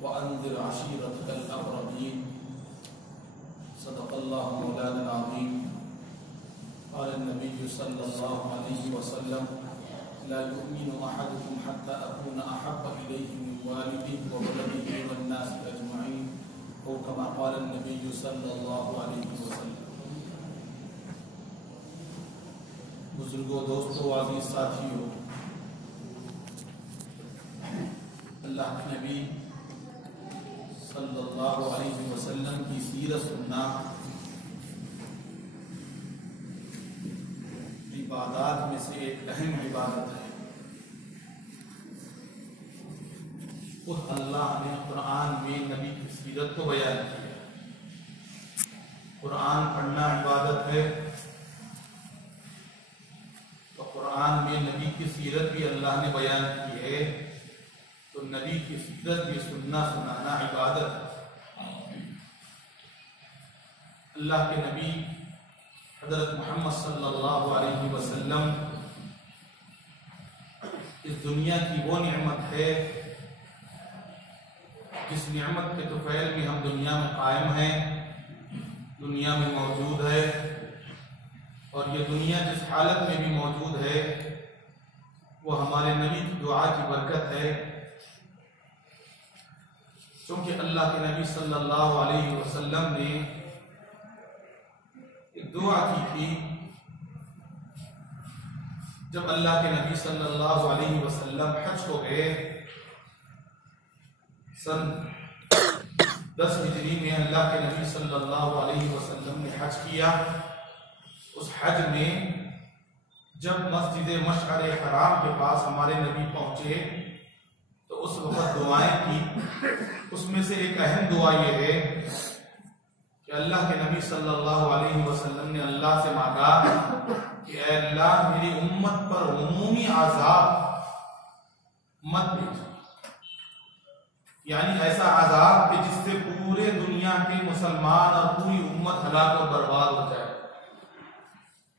वअन्ज़िर अशीरतकल अक़रबीन सदक़ल्लाहु मौलाना अज़ीम। क़ाल नबी सल्लल्लाहु अलैहि वसल्लम ला युमिनु अहदुकुम हत्ता अकूना अहब्बा इलैहि मिन वालिदिही व वलदिही वन नासि अजमईन औ कमा क़ाल नबी सल्लल्लाहु अलैहि वसल्लम। बुजुर्गों, दोस्तों, अज़ीज़ साथियों, अल्लाह के नबी सल्लल्लाहु अलैहि वसल्लम की सीरत सुनना इबादत में से एक अहम इबादत है। उस अल्लाह ने कुरान में नबी की सीरत को बयान किया। कुरान पढ़ना इबादत है, तो कुरान में नबी की सीरत भी अल्लाह ने बयान की है, तो नबी की सीरत भी सुनना सुनाना इबादत। अल्लाह के नबी हज़रत मोहम्मद सल्लल्लाहु अलैहि वसल्लम इस दुनिया की वो नेमत है जिस नेमत के तुफैल में हम दुनिया में कायम हैं, दुनिया में मौजूद है, और ये दुनिया जिस हालत में भी मौजूद है वो हमारे नबी की दुआ की बरकत है। क्योंकि अल्लाह के नबी सल्लल्लाहु अलैहि वसल्लम ने एक दुआ की थी। जब अल्लाह के नबी सल्लल्लाहु अलैहि वसल्लम हज को गए, सन 10 हिजरी में अल्लाह के नबी सल्लल्लाहु अलैहि वसल्लम ने हज किया। उस हज में जब मस्जिद मशअर हराम के पास हमारे नबी पहुंचे तो उस वक्त दुआएं की। उसमें से एक अहम दुआ ये है कि अल्लाह के नबी सल्लल्लाहु अलैहि वसल्लम ने अल्लाह से मांगा कि ऐ अल्लाह, मेरी उम्मत पर उमूमी आज़ाब मत भेज, यानी ऐसा आज़ाब कि जिससे पूरे दुनिया के मुसलमान और पूरी उम्मत हलाक और बर्बाद हो जाए।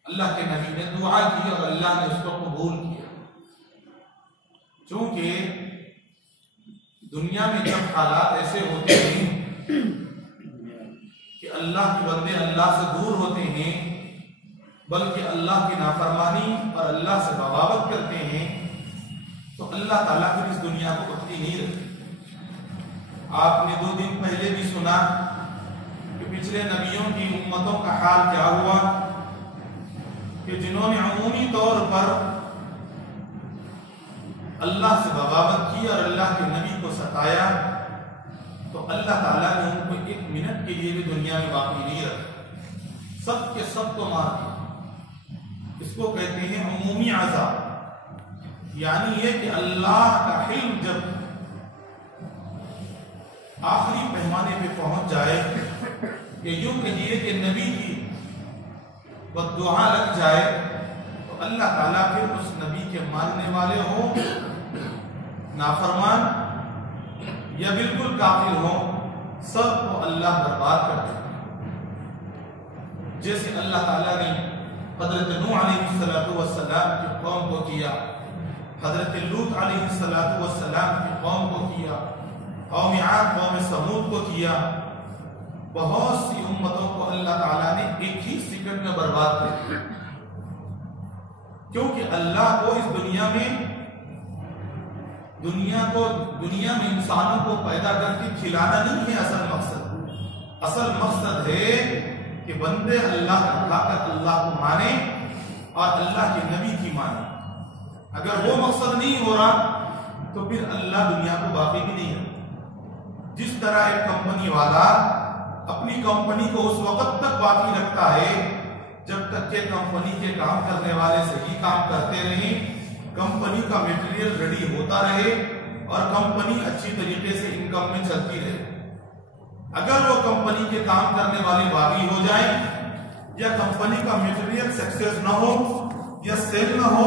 अल्लाह के नबी ने दुआ की और अल्लाह ने उसको कबूल किया। क्योंकि दुनिया में जब हालात ऐसे होते हैं कि अल्लाह के बंदे अल्लाह से दूर होते हैं, बल्कि अल्लाह की नाफरमानी और अल्लाह से बगावत करते हैं, तो अल्लाह ताला फिर इस दुनिया को बख्ती नहीं रखती। आपने 2 दिन पहले भी सुना कि पिछले नबियों की उम्मतों का हाल क्या हुआ, कि जिन्होंने अमूमी तौर पर अल्लाह से बगावत की और अल्लाह के नबी को सताया, तो अल्लाह ताला ने उनको 1 मिनट के लिए भी दुनिया में बाकी नहीं रखा, सब के सब को मार दिया। इसको कहते हैं अमूमी अज़ाब। यानी ये कि अल्लाह का हिल्म जब आखिरी पैमाने पे पहुंच जाए, कि यूं कहिए कि नबी की बद्दुआ लग जाए, तो अल्लाह ताला फिर उस नबी के मानने वाले हो, नाफरमान या बिल्कुल काफिर हो, सबको अल्लाह बर्बाद कर देता। जैसे अल्लाह ताला ने हजरत नूह अलैहिस्सलाम की कौम को किया, हजरत लूत अलैहिस्सलाम की कौम को किया, कौम आद कौम समूद को किया। बहुत सी उम्मतों को अल्लाह ताला ने एक ही सेकंड में बर्बाद कर दिया। क्योंकि अल्लाह को इस दुनिया में इंसानों को पैदा करके खिलाना नहीं है असल मकसद। असल मकसद है कि बंदे अल्लाह अल्लाह को माने और अल्लाह के नबी की माने। अगर वो मकसद नहीं हो रहा तो फिर अल्लाह दुनिया को बाकी भी नहीं है। जिस तरह एक कंपनी वाला अपनी कंपनी को उस वक्त तक बाकी रखता है जब तक के कंपनी के काम करने वाले सही काम करते रहें, कंपनी का मटेरियल रेडी होता रहे और कंपनी अच्छी तरीके से इनकम में चलती रहे। अगर वो कंपनी के काम करने वाले बागी हो जाए या कंपनी का मटेरियल सक्सेस न हो या सेल न हो,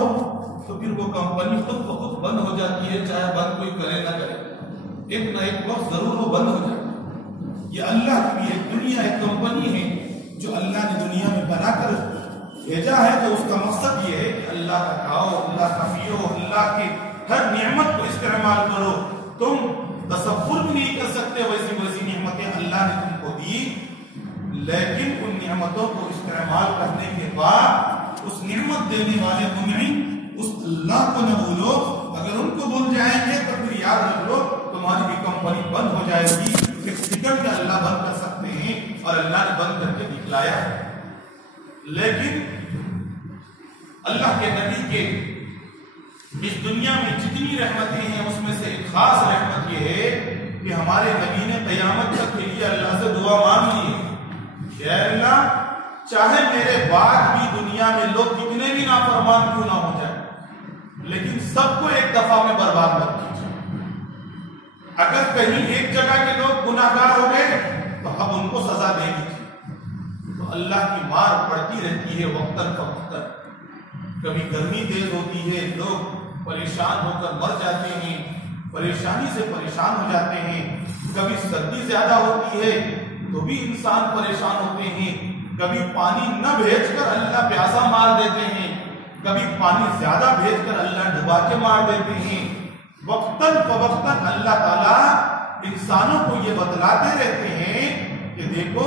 तो फिर वो कंपनी खुद ब खुद बंद हो जाती है, चाहे बंद कोई करे ना करे, एक ना एक वक्त जरूर वो बंद हो जाती है। ये अल्लाह की एक दुनिया, एक कंपनी है जो अल्लाह ने दुनिया में बनाकर भेजा है। तो उसका मकसद ये है कि अल्लाह का खाओ, अल्लाह का पियो, अल्लाह की हर नेमत को इस्तेमाल करो। तुम तसव्वुर भी नहीं कर सकते वैसी वैसी नेमतें अल्लाह ने तुमको दी, लेकिन उन नेमतों को इस्तेमाल करने के बाद उस नेमत देने वाले मुनीम उस अल्लाह को न भूलो। अगर उनको भूल जाएंगे तो फिर याद रख लो तुम्हारी भी कंपनी बंद हो जाएगी। एक सेकंड में अल्लाह बंद कर सकते हैं और अल्लाह ने बंद करके दिखलाया। लेकिन अल्लाह के नबी के इस दुनिया में जितनी रहमतें हैं उसमें से एक खास रहमत यह है कि हमारे नबी ने क़यामत तक के लिए अल्लाह से दुआ मांग ली है, या अल्लाह चाहे मेरे बाद भी दुनिया में लोग कितने भी नाफरमान क्यों ना हो जाए, लेकिन सबको एक दफा में बर्बाद मत कीजिए। अगर कहीं एक जगह के लोग गुनाहगार हो गए तो अब उनको सजा दे दीजिए। तो अल्लाह की मार पड़ती रहती है वक्तन फवक्तन। कभी गर्मी तेज होती है, लोग परेशान होकर मर जाते हैं, परेशानी से परेशान हो जाते हैं। कभी सर्दी ज्यादा होती है तो भी इंसान परेशान होते हैं। कभी पानी न भेजकर अल्लाह प्यासा मार देते हैं, कभी पानी ज्यादा भेजकर अल्लाह डुबा के मार देते हैं। वक्तन फवक्तन अल्लाह ताला इंसानों को ये बतलाते रहते हैं कि देखो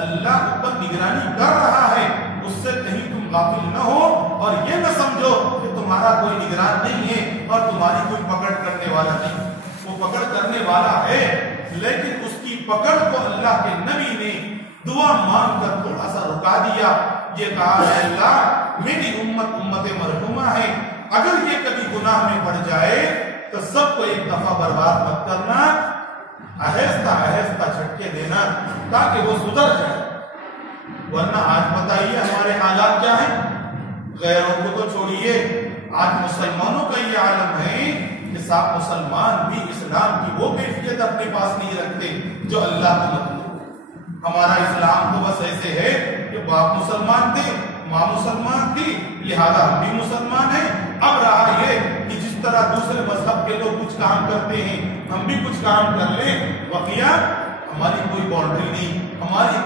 अल्लाह ऊपर निगरानी कर रहा है, उससे कहीं तुम गाफिल न हो और ये न समझो कि तुम्हारा कोई निगरान नहीं है और तुम्हारी कोई पकड़ करने वाला नहीं। वो पकड़ करने वाला है, लेकिन उसकी पकड़ को अल्लाह के नबी ने दुआ मांगकर थोड़ा सा रुका दिया। ये कहा है अल्लाह मेरी उम्मत उम्मत मरहुमा है, अगर ये कभी गुनाह में पड़ जाए तो सबको एक दफा बर्बाद मत करना, आहिस्ता आहिस्ता झटके देना ताकि वो सुधर जाए। वरना आज बताइए हमारे हालात क्या है। गैरों को तो छोड़िए, आज मुसलमानों का ये आलम है कि साहब मुसलमान भी इस्लाम की वो कैफियत अपने पास नहीं रखते जो अल्लाह को मतलब। हमारा इस्लाम तो बस ऐसे है कि बाप मुसलमान थे, माँ मुसलमान थी, लिहाजा हम भी मुसलमान हैं। अब रहा ये कि जिस तरह दूसरे मजहब के लोग कुछ काम करते हैं हम भी कुछ काम कर लें, वकिया हमारी कोई बाउंड्री नहीं, हमारी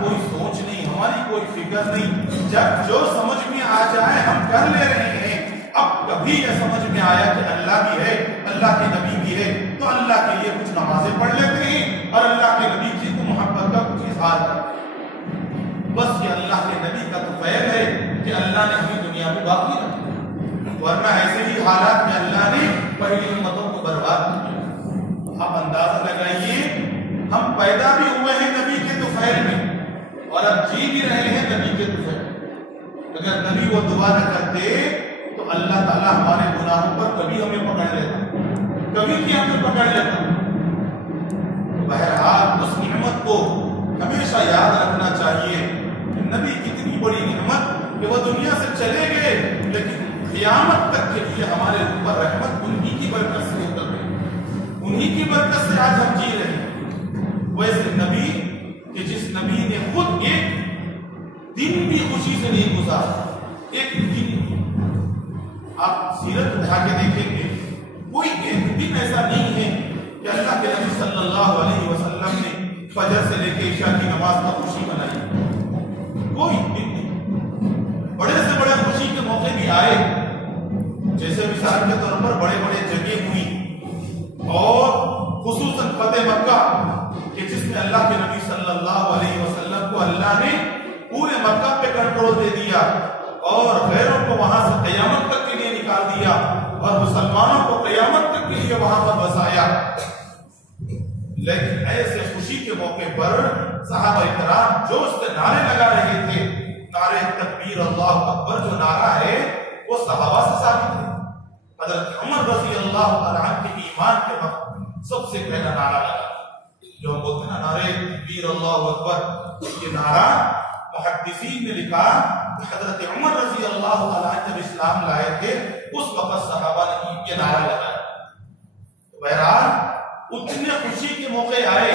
कोई सोच नहीं, हमारी कोई फिक्र नहीं। जब जो समझ में आ जाए हम कर ले रहे हैं। अब कभी यह समझ में आया कि अल्लाह भी है, अल्लाह के नबी भी है, तो अल्लाह के लिए कुछ नमाजें पढ़ लेते हैं और अल्लाह के नबी की मोहब्बत का कुछ इजहार करते हैं। बस ये अल्लाह के नबी का तो फैल है कि अल्लाह ने हमें दुनिया में बाकी रखा, वरना ऐसे ही हालात में अल्लाह ने पहली उम्मतों को बर्बाद किया। आप अंदाजा लगाइए, हम पैदा भी हुए हैं नबी के तुफैल में और अब जी भी रहे हैं नबी के तुफैल। अगर नबी वो दुआ न करते तो अल्लाह ताला हमारे गुनाहों पर कभी हमें पकड़ लेता, कभी भी हमें पकड़ लेता। बहरहाल उस नियमत को हमेशा याद रखना चाहिए कि नबी कितनी बड़ी नियमत कि वो दुनिया से चले गए, लेकिन क़यामत तक के लिए हमारे ऊपर रहमत उन्हीं की बरकत से उतर गई, उन्हीं की बरकत से आज हम जी रहे हैं। वैसे नबी कि जिस नबी ने खुद एक दिन भी खुशी से नहीं गुजारा, एक दिन आप सीरत उठा के देखेंगे कोई एक दिन ऐसा नहीं है कि अल्लाह के नबी सल्लल्लाहु अलैहि वसल्लम ने फजर से लेकर इशा की नमाज तक खुशी मनाई। कोई दिन नहीं। बड़े से बड़े खुशी के मौके भी आए, जैसे मिसाल के तौर पर बड़े बड़े जंगें हुई और खुसूसन फतेह मक्का कि जिसमें अल्लाह के नबी सल्लल्लाहु अलैहि वसल्लम को अल्लाह ने पूरे मक्का पे कंट्रोल दे दिया और गैरों को वहां से क़यामत तक के लिए निकाल दिया और मुसलमानों को क़यामत तक के लिए वहां पर बसाया। लेकिन ऐसे खुशी के मौके पर सहाबा इकराम जोश से नारे लगा रहे थे। नारे तकबीर अल्लाहु अकबर जो नारा है वो सहाबा से साबित है। हज़रत उमर रज़ी अल्लाहु तआला अन्हु के ईमान के वक्त सबसे पहला नारा लगा, जो हम बोलते हैं ना नारे तकबीर अल्लाहु अकबर। ये नारा मुहद्दिसीन ने लिखा कि हज़रत उमर रज़ी अल्लाहु तआला अन्हु जब इस्लाम लाए थे उस वक्त सहाबा ने ये नारा लगाया। तो बहरहाल उतने खुशी के मौके आए,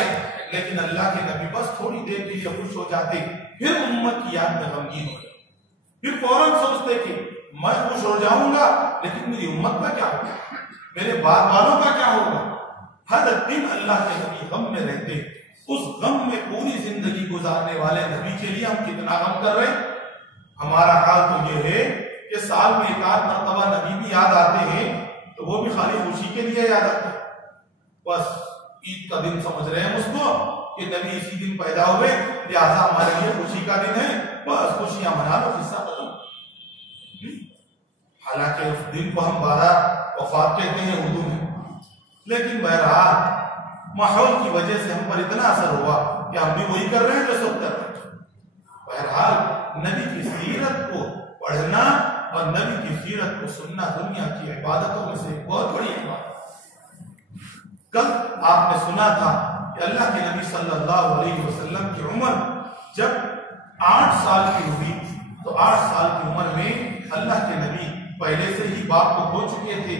लेकिन अल्लाह के नबी बस थोड़ी देर के लिए खुश हो जाते, फिर उम्मत की याद में गमगीन हो जाते, फिर फौरन सोचते कि मैं खुश हो जाऊंगा, लेकिन मेरी उम्मत का क्या होगा, मेरे बाद वालों का क्या होगा। हर दिन अल्लाह के नबी गम में रहते, उस गम में पूरी जिंदगी गुजारने वाले नबी के लिए हम कितना गम कर रहे हैं। हमारा हाल तो ये है कि साल में एक आध मरतबा नबी भी याद आते हैं, तो वो भी खाली खुशी के लिए याद आते हैं। बस ईद का दिन समझ रहे हैं उसको कि नबी इसी दिन पैदा हुए, लिहाजा हमारे लिए खुशी का दिन है, बस खुशियां मना लो, किस्सा खत्म। हालांकि उस दिन को हम 12 वफात कहते हैं उर्दू में, लेकिन बहरहाल माहौल की वजह से हम पर इतना असर हुआ कि हम भी वही कर रहे हैं जो सब कर रहे हैं। बहरहाल नबी की सीरत को पढ़ना और नबी की सीरत को सुनना दुनिया की इबादतों में से एक बहुत बड़ी इबादत। कल आपने सुना था कि अल्लाह के नबी सल्लल्लाहु अलैहि वसल्लम की उम्र जब 8 साल की हुई, तो 8 साल की उम्र में अल्लाह के नबी पहले से ही बाप को खो चुके थे,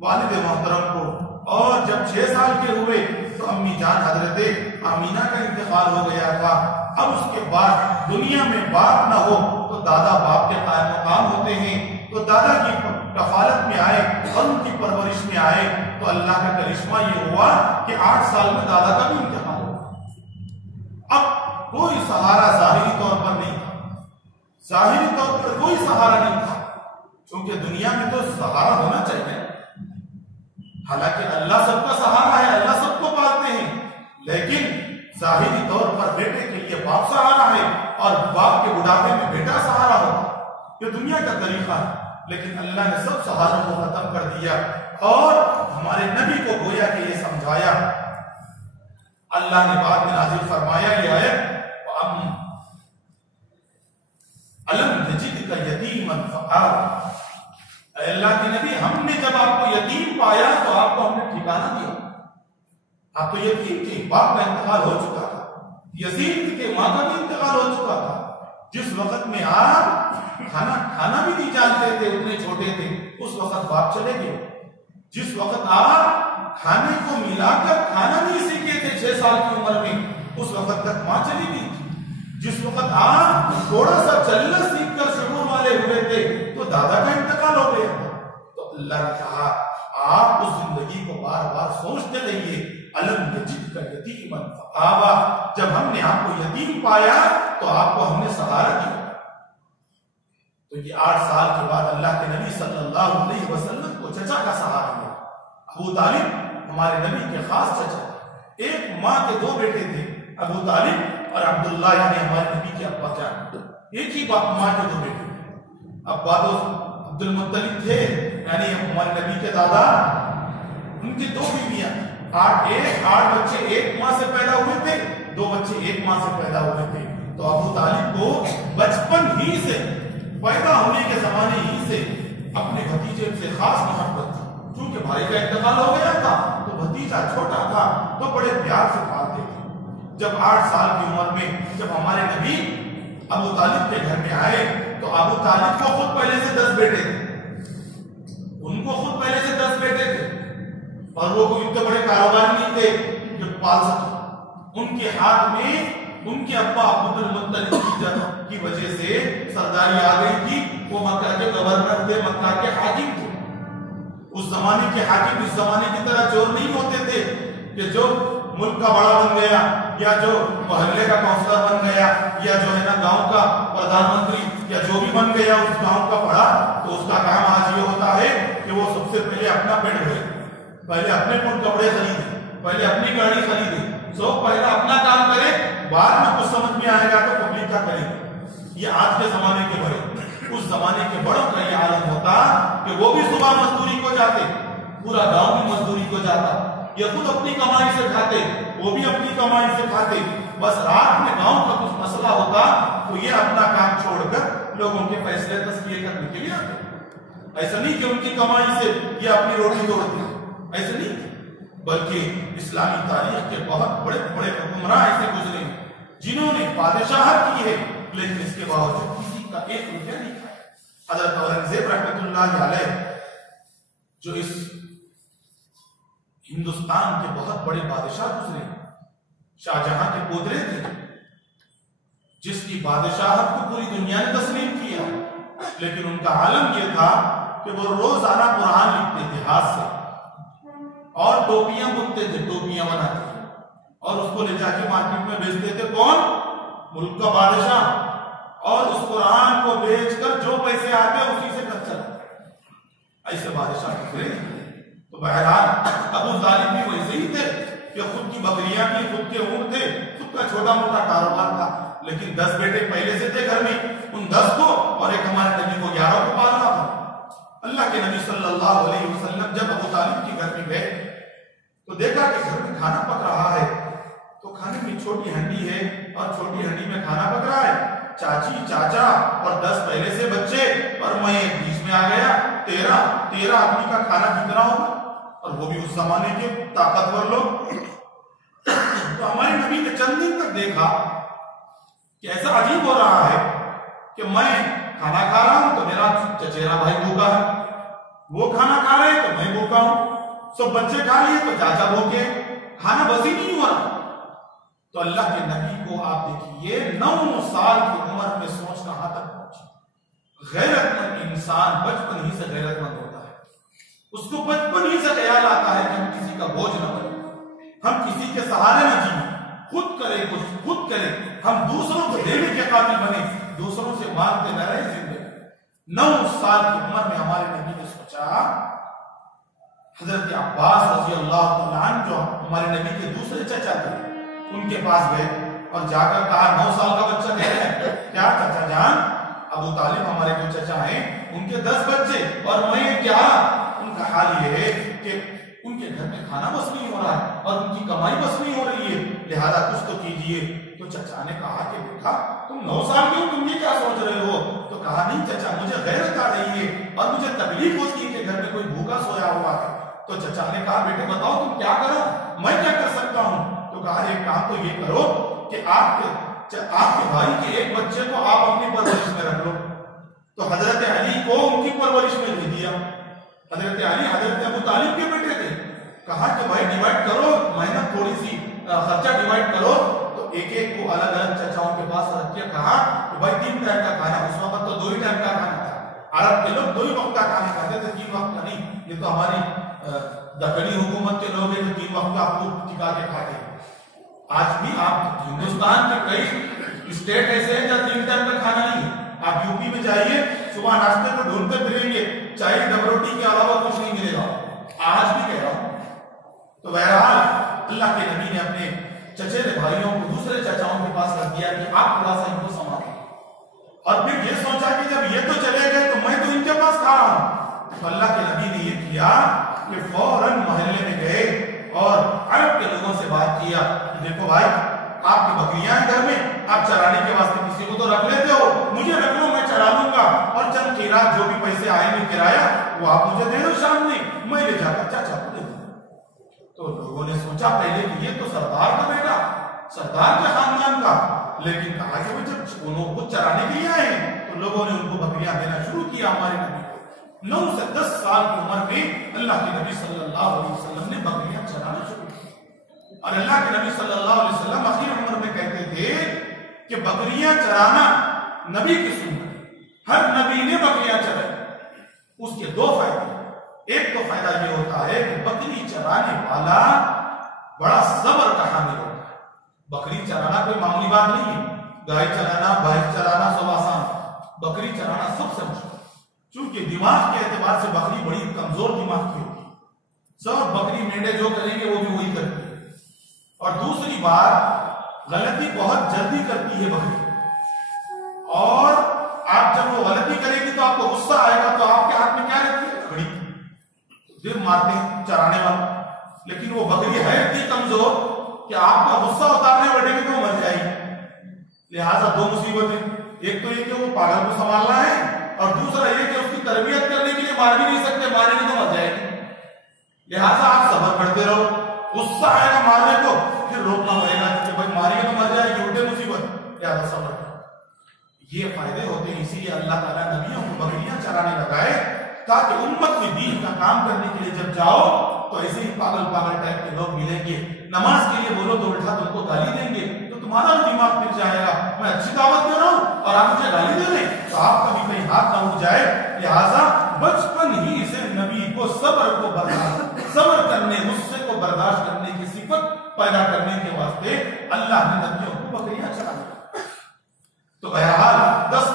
वालिद मोहतरम को, और जब 6 साल के हुए तो अम्मी जान हजरत आमीना का इंतकाल हो गया था। अब उसके बाद दुनिया में बाप न हो तो दादा बाप के कायम मकाम होते हैं, तो दादा की कफालत में आए और उनकी परवरिश में आए, तो अल्लाह का करिश्मा ये हुआ कि 8 साल में दादा का भी इंतकाल हुआ। अब कोई सहारा जाहिरी तौर पर नहीं था, जाहिरी तौर पर कोई सहारा नहीं था, क्योंकि दुनिया में तो सहारा होना चाहिए। हालांकि अल्लाह सबका सहारा है, अल्लाह सबको पालते हैं, लेकिन जाहिरी तौर पर बेटे के लिए बाप सहारा है और बाप के बुढ़ापे में बेटा सहारा होता, ये दुनिया का तरीका है। लेकिन अल्लाह ने सब सहारों को खत्म कर दिया और हमारे नबी को गोया कि ये समझाया। अल्लाह ने बाद में नाजिल फरमाया ये आयत, अलम यजिदका यतीमन फआवा। अल्लाह के नबी, हमने जब आपको यतीम पाया तो आपको हमने ठिकाना दिया। आप तो यतीम थे, बाप का इंतकाल हो चुका था, यतीम थे, माँ का भी इंतकाल हो चुका था। जिस वक्त में आप खाना भी नहीं जानते थे, उतने छोटे थे, उस वक्त बाप चले गए। जिस वक्त आप खाने को मिलाकर खाना नहीं सीखे थे 6 साल की उम्र में, उस वक्त तक माँ चली गई। जिस वक्त आप थोड़ा सा चलना सीखकर शुरू वाले हुए थे, तो दादा का इंतकाल हो गया। तो अल्लाह ने कहा आप उस जिंदगी को बार बार सोचते रहिए, अलम यजिदका यतीमन फआवा। जब हमने आपको यतीम पाया तो आपको हमने सहारा दिया। तो ये 8 साल के बाद अल्लाह के नबी सल्लल्लाहु अलैहि वसल्लम को चचा का सहारा मिला। अबू तालिब हमारे नबी के खास चचा, एक माँ के 2 बेटे थे, अबू तालिब और अब्दुल्ला, यानी हमारे नबी के अब्बा जान, एक ही माँ के 2 बेटे थे। अब्बा तो अब्दुल मुत्तलिब थे, यानी हमारे नबी के दादा, उनकी 2 बीवियां, 8 बच्चे एक माँ से पैदा हुए थे, 2 बच्चे एक माँ से पैदा हुए थे। तो अबू तालिब को बचपन ही से, पैदा होने के जमाने ही से अपने भतीजे से खास मोहब्बत थी। क्योंकि भाई का इंतकाल हो गया था, तो भतीजा छोटा था, तो बड़े प्यार से पालते थे। जब 8 साल की उम्र में जब हमारे नबी अबू तालिब के घर में आए, तो अबू तालिब को खुद पहले से 10 बेटे थे, उनको खुद पहले से 10 बेटे थे, और वो कोई इतने बड़े कारोबार नहीं थे जो पाल सके। उनके हाथ में उनके अब्बा अब्दुल मुत्तलिब की वजह से सरदारी आ गई थी। वो मक्का के गवर्नर थे, मक्का के हाकिम थे। उस जमाने के हाकिम इस जमाने की तरह चोर नहीं होते थे कि जो मुल्क का बड़ा बन गया, या जो मोहल्ले का काउंसलर बन गया, या जो है ना गांव का प्रधानमंत्री, या जो भी बन गया उस गांव का बड़ा, तो उसका काम आज ये होता है कि वो सबसे पहले अपना पेट भरे, पहले अपने कपड़े खरीदे, पहले अपनी गाड़ी खरीदे, पहले अपना काम करे, बाद में कुछ समझ में आएगा तो पब्लिक का करेंगे। ये आज के जमाने के बड़े, उस जमाने के बड़ों का ये आलम होता कि वो भी सुबह मजदूरी को जाते, पूरा गांव भी मजदूरी को जाता, ये खुद अपनी कमाई से खाते, वो भी अपनी कमाई से खाते। बस रात में गांव का कुछ मसला होता तो ये अपना काम छोड़कर लोगों के फैसले तस्वीर करने के लिए आते। ऐसा नहीं कि उनकी कमाई से ये अपनी रोटी तोड़ते, ऐसा नहीं, बल्कि इस्लामी तारीख के बहुत बड़े बड़े हुक्मरान ऐसे गुजरे हैं जिन्होंने बादशाहत की है, लेकिन इसके बावजूद किसी का 1 रुपया नहीं खाया। हजरत औरंगजेब रहमतुल्लाह अलैह, जो इस हिंदुस्तान के बहुत बड़े बादशाह गुजरे, शाहजहां के पोतरे थे, जिसकी बादशाहत को पूरी दुनिया ने तस्लीम किया, लेकिन उनका आलम यह था कि वो रोजाना कुरान लिखते थे हाथ से और टोपियां बुनते थे, टोपियां बनाते थे और उसको ले जाके मार्केट में बेचते थे। कौन? मुल्क का बादशाह। और उस कुरान को बेचकर जो पैसे आते उसी से खर्च चलता। ऐसे बादशाह थे। तो बहरहाल अबू तालिब भी वैसे ही थे कि खुद की बकरियां थी, खुद के ऊंट थे, खुद का छोटा मोटा कारोबार था। लेकिन 10 बेटे पहले से थे घर में, उन 10 को और एक हमारे नबी को 11 को पालना था। अल्लाह के नबी सल्लल्लाहु अलैहि वसल्लम जब अबू तालिब के घर में गए तो देखा कि घर में खाना पक रहा है। तो खाने की छोटी हंडी है और छोटी हंडी में खाना पक रहा है। चाची, चाचा और 10 पहले से बच्चे और मैं बीच में आ गया। 13 आदमी का खाना कितना होगा? और वो भी उस जमाने के ताकतवर लोग। तो हमारे नबी ने चंद दिन तक देखा कि ऐसा अजीब हो रहा है कि मैं खाना खा रहा हूं तो मेरा चचेरा भाई भूखा है, वो खाना खा रहे तो मैं भूखा हूं, सब बच्चे खा लिए तो चाचा भूखे, खाना बस ही नहीं हो रहा। तो अल्लाह के नबी को आप देखिए 9 साल की उम्र में सोच कहां तक पहुंची। गैरतमंद इंसान बचपन ही से गैरतमंद होता है, उसको बचपन ही से ख्याल आता है कि हम किसी का बोझ न बने, हम किसी के सहारे न जिए, खुद करें कुछ खुद करें, हम दूसरों को देने के काबिल बने, दूसरों से मांगते न रहे जिंदगी। 9 साल की उम्र में हमारे नबी ने सोचा। हजरत अब्बास रज़ी अल्लाह तआला अन्हु जो हमारे नबी के दूसरे चचा थे उनके पास गए और जाकर कहा 9 साल का बच्चा कह रहे हैं क्या चाचा जान? अबू तालिब हमारे जो चचा हैं उनके 10 बच्चे और मैं 11। उनका हाल ये है कि उनके घर में खाना बस नहीं हो रहा है और उनकी कमाई बस नहीं हो रही है, लिहाजा कुछ तो कीजिए। तो चचा ने कहा कि बेटा तुम 9 साल के हो, तुम ये क्या सोच रहे हो? तो कहा नहीं चचा, मुझे गैरत आ रही है और मुझे तकलीफ होती है कि घर में कोई भूखा सोया हुआ है। तो चचा ने कहा बेटे बताओ तुम क्या करो, मैं क्या कर सकता हूं? तो कहा एक काम तो ये करो कि आपके भाई के एक बच्चे को आप अपनी परवरिश में रख लो। तो हजरत अली को उनकी परवरिश में दे दिया। हजरत अली हजरत अबू तालिब के बेटे थे। कहा कि भाई डिवाइड करो, मेहनत थोड़ी सी खर्चा डिवाइड करो। तो एक को अलग अलग चचाओं के पास रख के कहा कि भाई 3 टाइम का खाना, उस वक्त तो 2 ही टाइम का खाना था। अरब के लोग 2 ही वक्त का खाना खाते थे, 3 वक्त का नहीं। ये तो हमारी दखनी हुकूमत के लोग हैं जो 3 वक्त का आपको टिका के खाते हैं। आज भी आप हिंदुस्तान के कई स्टेट ऐसे हैं जहां 3 टाइम का खाना नहीं है। आप यूपी में जाइए, सुबह नाश्ते को ढूंढते फिरेंगे, चाय डब रोटी के अलावा कुछ नहीं मिलेगा। आज भी कह रहा हूं। तो बहरहाल अल्लाह के नबी ने अपने चचेरे भाइयों को दूसरे चचाओं के पास रख दिया कि आप थोड़ा सा इनको संभालो। और फिर ये सोचा कि जब ये तो चले गए तो मैं तो इनके पास खा रहा हूं। तो अल्लाह के नबी ने ये किया कि फौरन मोहल्ले में गए और अरब के लोगों से बात किया कि देखो भाई आपकी बकरियां हैं घर में, आप चराने के वास्ते किसी को तो रख लेते हो, मुझे रख लो, मैं चरा लूंगा और चंद खीरात जो भी पैसे आएंगे किराया वो आप मुझे दे दो शाम में, मैं ले जाकर चाचा को दे दूं। तो लोगों ने सोचा पहले कि ये तो सरदार का बेटा, सरदार के खानदान का, लेकिन कहा कि जब उन्होंने खुद चराने के लिए आए तो लोगों ने उनको बकरियां देना शुरू किया। हमारे नबी को 9 से 10 साल की उम्र में अल्लाह के नबी सल्लल्लाहु अलैहि वसल्लम ने बकरियां चराना शुरू की। और अल्लाह के नबी सल्लल्लाहु अलैहि वसल्लम आखिर उम्र में कहते थे कि बकरियां चराना नबी की सुन्नत, हर नबी ने बकरियां चराई। उसके 2 फायदे, एक तो फायदा ये होता है कि बकरी चराने वाला बड़ा सब्र का हामिल होता है। बकरी चराना कोई मामूली बात नहीं है। गाय चराना, भैंस चराना सब आसान, बकरी चराना सबसे मुश्किल। चूंकि दिमाग के एतबार से बकरी बड़ी कमजोर दिमाग की होती है, सब बकरी मेंढे जो करेंगे वो भी वही करती है। और दूसरी बात गलती बहुत जल्दी करती है बकरी, और आप जब वो गलती करेगी तो आपको गुस्सा आएगा तो आपके हाथ में क्या रहती है? लकड़ी, दिल मारते हैं चराने वाला। लेकिन वो बकरी है इतनी कमजोर कि आपका गुस्सा उतारने बैठेगी तो मर जाएगी। लिहाजा 2 मुसीबतें, एक तो ये कि वो पागल को संभालना है और दूसरा ये कि उसकी तरबियत करने के लिए मार भी नहीं सकते, मारेंगे तो मर जाएगी। लिहाजा आप सब्र करते रहो, गुस्सा आएगा मारने को फिर रोकना पड़ेगा कि भाई मारेंगे तो मर जाएगी, उल्टे मुसीबत, ज्यादा सब्र करो। ये फायदे होते हैं। इसीलिए अल्लाह ताला नबियों को बकरियां चराने लगाए ताकि उम्मत में दीन का काम करने के लिए जब जाओ तो ऐसे ही पागल पागल टाइप के लोग मिलेंगे। नमाज के लिए बोलो तो उल्टा तुमको गाली देंगे, तो तुम्हारा भी दिमाग मिल जाएगा, मैं अच्छी दावत दे रहा हूं और आप मुझे गाली दे रहे हैं, तो आपका भी कहीं हाथ ना उठ जाए। लिहाजा बचपन ही से नबी को सब्र करने, गुस्से को बर्दाश्त करने की सिफत पैदा करने के वास्ते अल्लाह ने नबियों को बकरियां चलाई। तो बहरहाल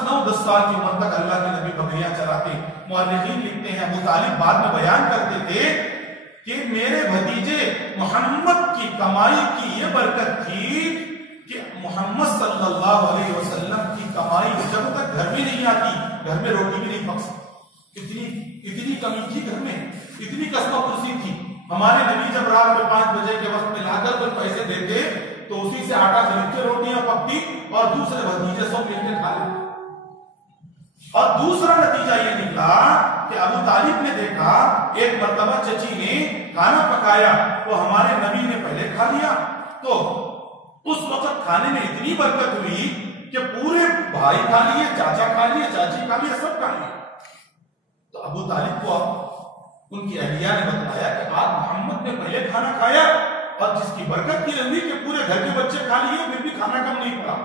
9-10 साल की उम्र तक अल्लाह के नबी बकरियां चलाते। मुअल्लिफीन लिखते हैं, अबू तालिब बाद में बयान करते थे कि मेरे भतीजे मोहम्मद की कमाई की ये बरकत थी कि मोहम्मद सल्लल्लाहु अलैहि वसल्लम की कमाई जब तक घर में नहीं आती, घर में रोटी भी नहीं पक सकती। इतनी कमी थी घर में, इतनी कसमकुर्सी थी। हमारे नबी जब रात में 5 बजे के वक्त में लाकर कोई पैसे देते तो उसी से आटा खरीद के रोटियां पकती और दूसरे भतीजे सब मिलकर खा लेते। और दूसरा नतीजा ये निकला कि अबू तालिब ने देखा एक मर्तबा चची ने खाना पकाया तो हमारे नबी ने पहले खा लिया, तो उस वक्त खाने में इतनी बरकत हुई कि पूरे भाई खा लिए, चाचा खा लिए, चाची खा लिए, सब खा लिए। तो अबू तालिब को उनकी अहलिया ने बताया कि आज मोहम्मद ने पहले खाना खाया और जिसकी बरकत की रही कि पूरे घर के बच्चे खा लिए, फिर भी खाना कम नहीं पड़ा।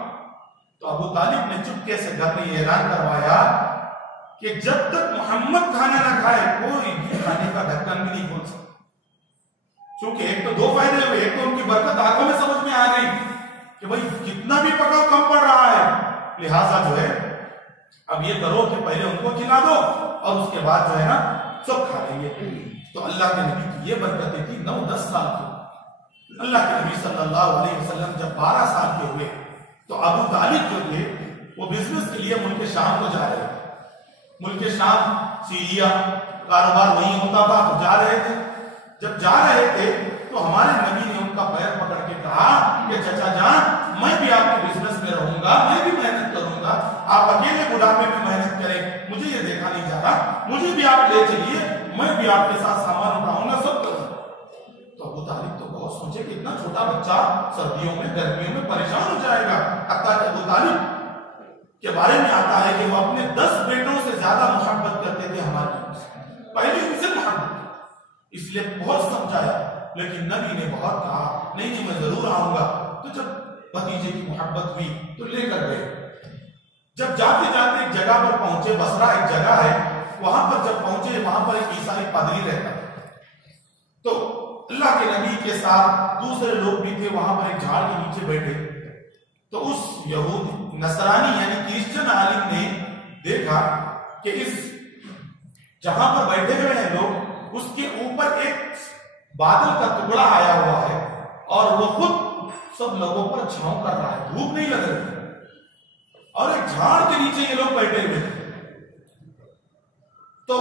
तो अबू तालिब ने चुपके से घर में ऐलान करवाया कि जब तक मोहम्मद खाना ना खाए कोई भी खाने का ढक्कन भी नहीं खोल सकता। क्योंकि एक तो 2 फायदे हुए, एक तो उनकी बरकत आंखों में समझ में आ गई कि भाई कितना भी पकाओ कम पड़ रहा है, लिहाजा जो है अब ये करो कि पहले उनको खिला दो और उसके बाद जो है ना सब खा लेंगे। तो अल्लाह के नबी की ये बरकतें थी 9-10 साल की। अल्लाह के नबी सल्लल्लाहु अलैहि वसल्लम जब 12 साल के हुए तो अबू तालिब जो थे वो बिजनेस के लिए मुल्क शाम को जा रहे थे। मुल्क शाम, सीरिया, कारोबार वहीं होता था, तो जा रहे थे। जब जा रहे थे तो हमारे नबी ने उनका पैर पकड़ के कहा कि चाचा जान मैं भी आपके बिजनेस में रहूंगा, मैं भी मेहनत करूंगा, आप अकेले बुढ़ापे में मेहनत करें, मुझे ये देखा नहीं जा रहा, मुझे भी आप ले चलिए, मैं भी आपके साथ सामान उठाऊंगा, सब करूंगा। तो अबू तालिब तो बहुत सोचे कि इतना छोटा बच्चा सर्दियों में गर्मियों में परेशान हो जाएगा। हत्ता कि अबू तालिब के बारे में आता है कि वो अपने 10 बेटों से ज्यादा मोहब्बत करते थे हमारे, पहले उनसे मोहब्बत, इसलिए बहुत समझाया, लेकिन नबी ने बहुत कहा नहीं जी मैं जरूर आऊंगा। तो जब भतीजे की मोहब्बत हुई तो लेकर गए। जब जाते जाते एक जगह पर पहुंचे, बसरा एक जगह है, वहां पर जब पहुंचे वहां पर एक ईसाई पादरी रहता था। तो अल्लाह के नबी के साथ दूसरे लोग भी थे, वहां पर एक झाड़ के नीचे बैठे। तो उस यहूद नसरानी यानी क्रिश्चियन आलिम ने देखा कि इस जहां पर बैठे हुए हैं लोग उसके ऊपर एक बादल का टुकड़ा आया हुआ है और वो खुद सब लोगों पर छांव कर रहा है, धूप नहीं लग रही और एक झाड़ के नीचे ये लोग बैठे हुए थे। तो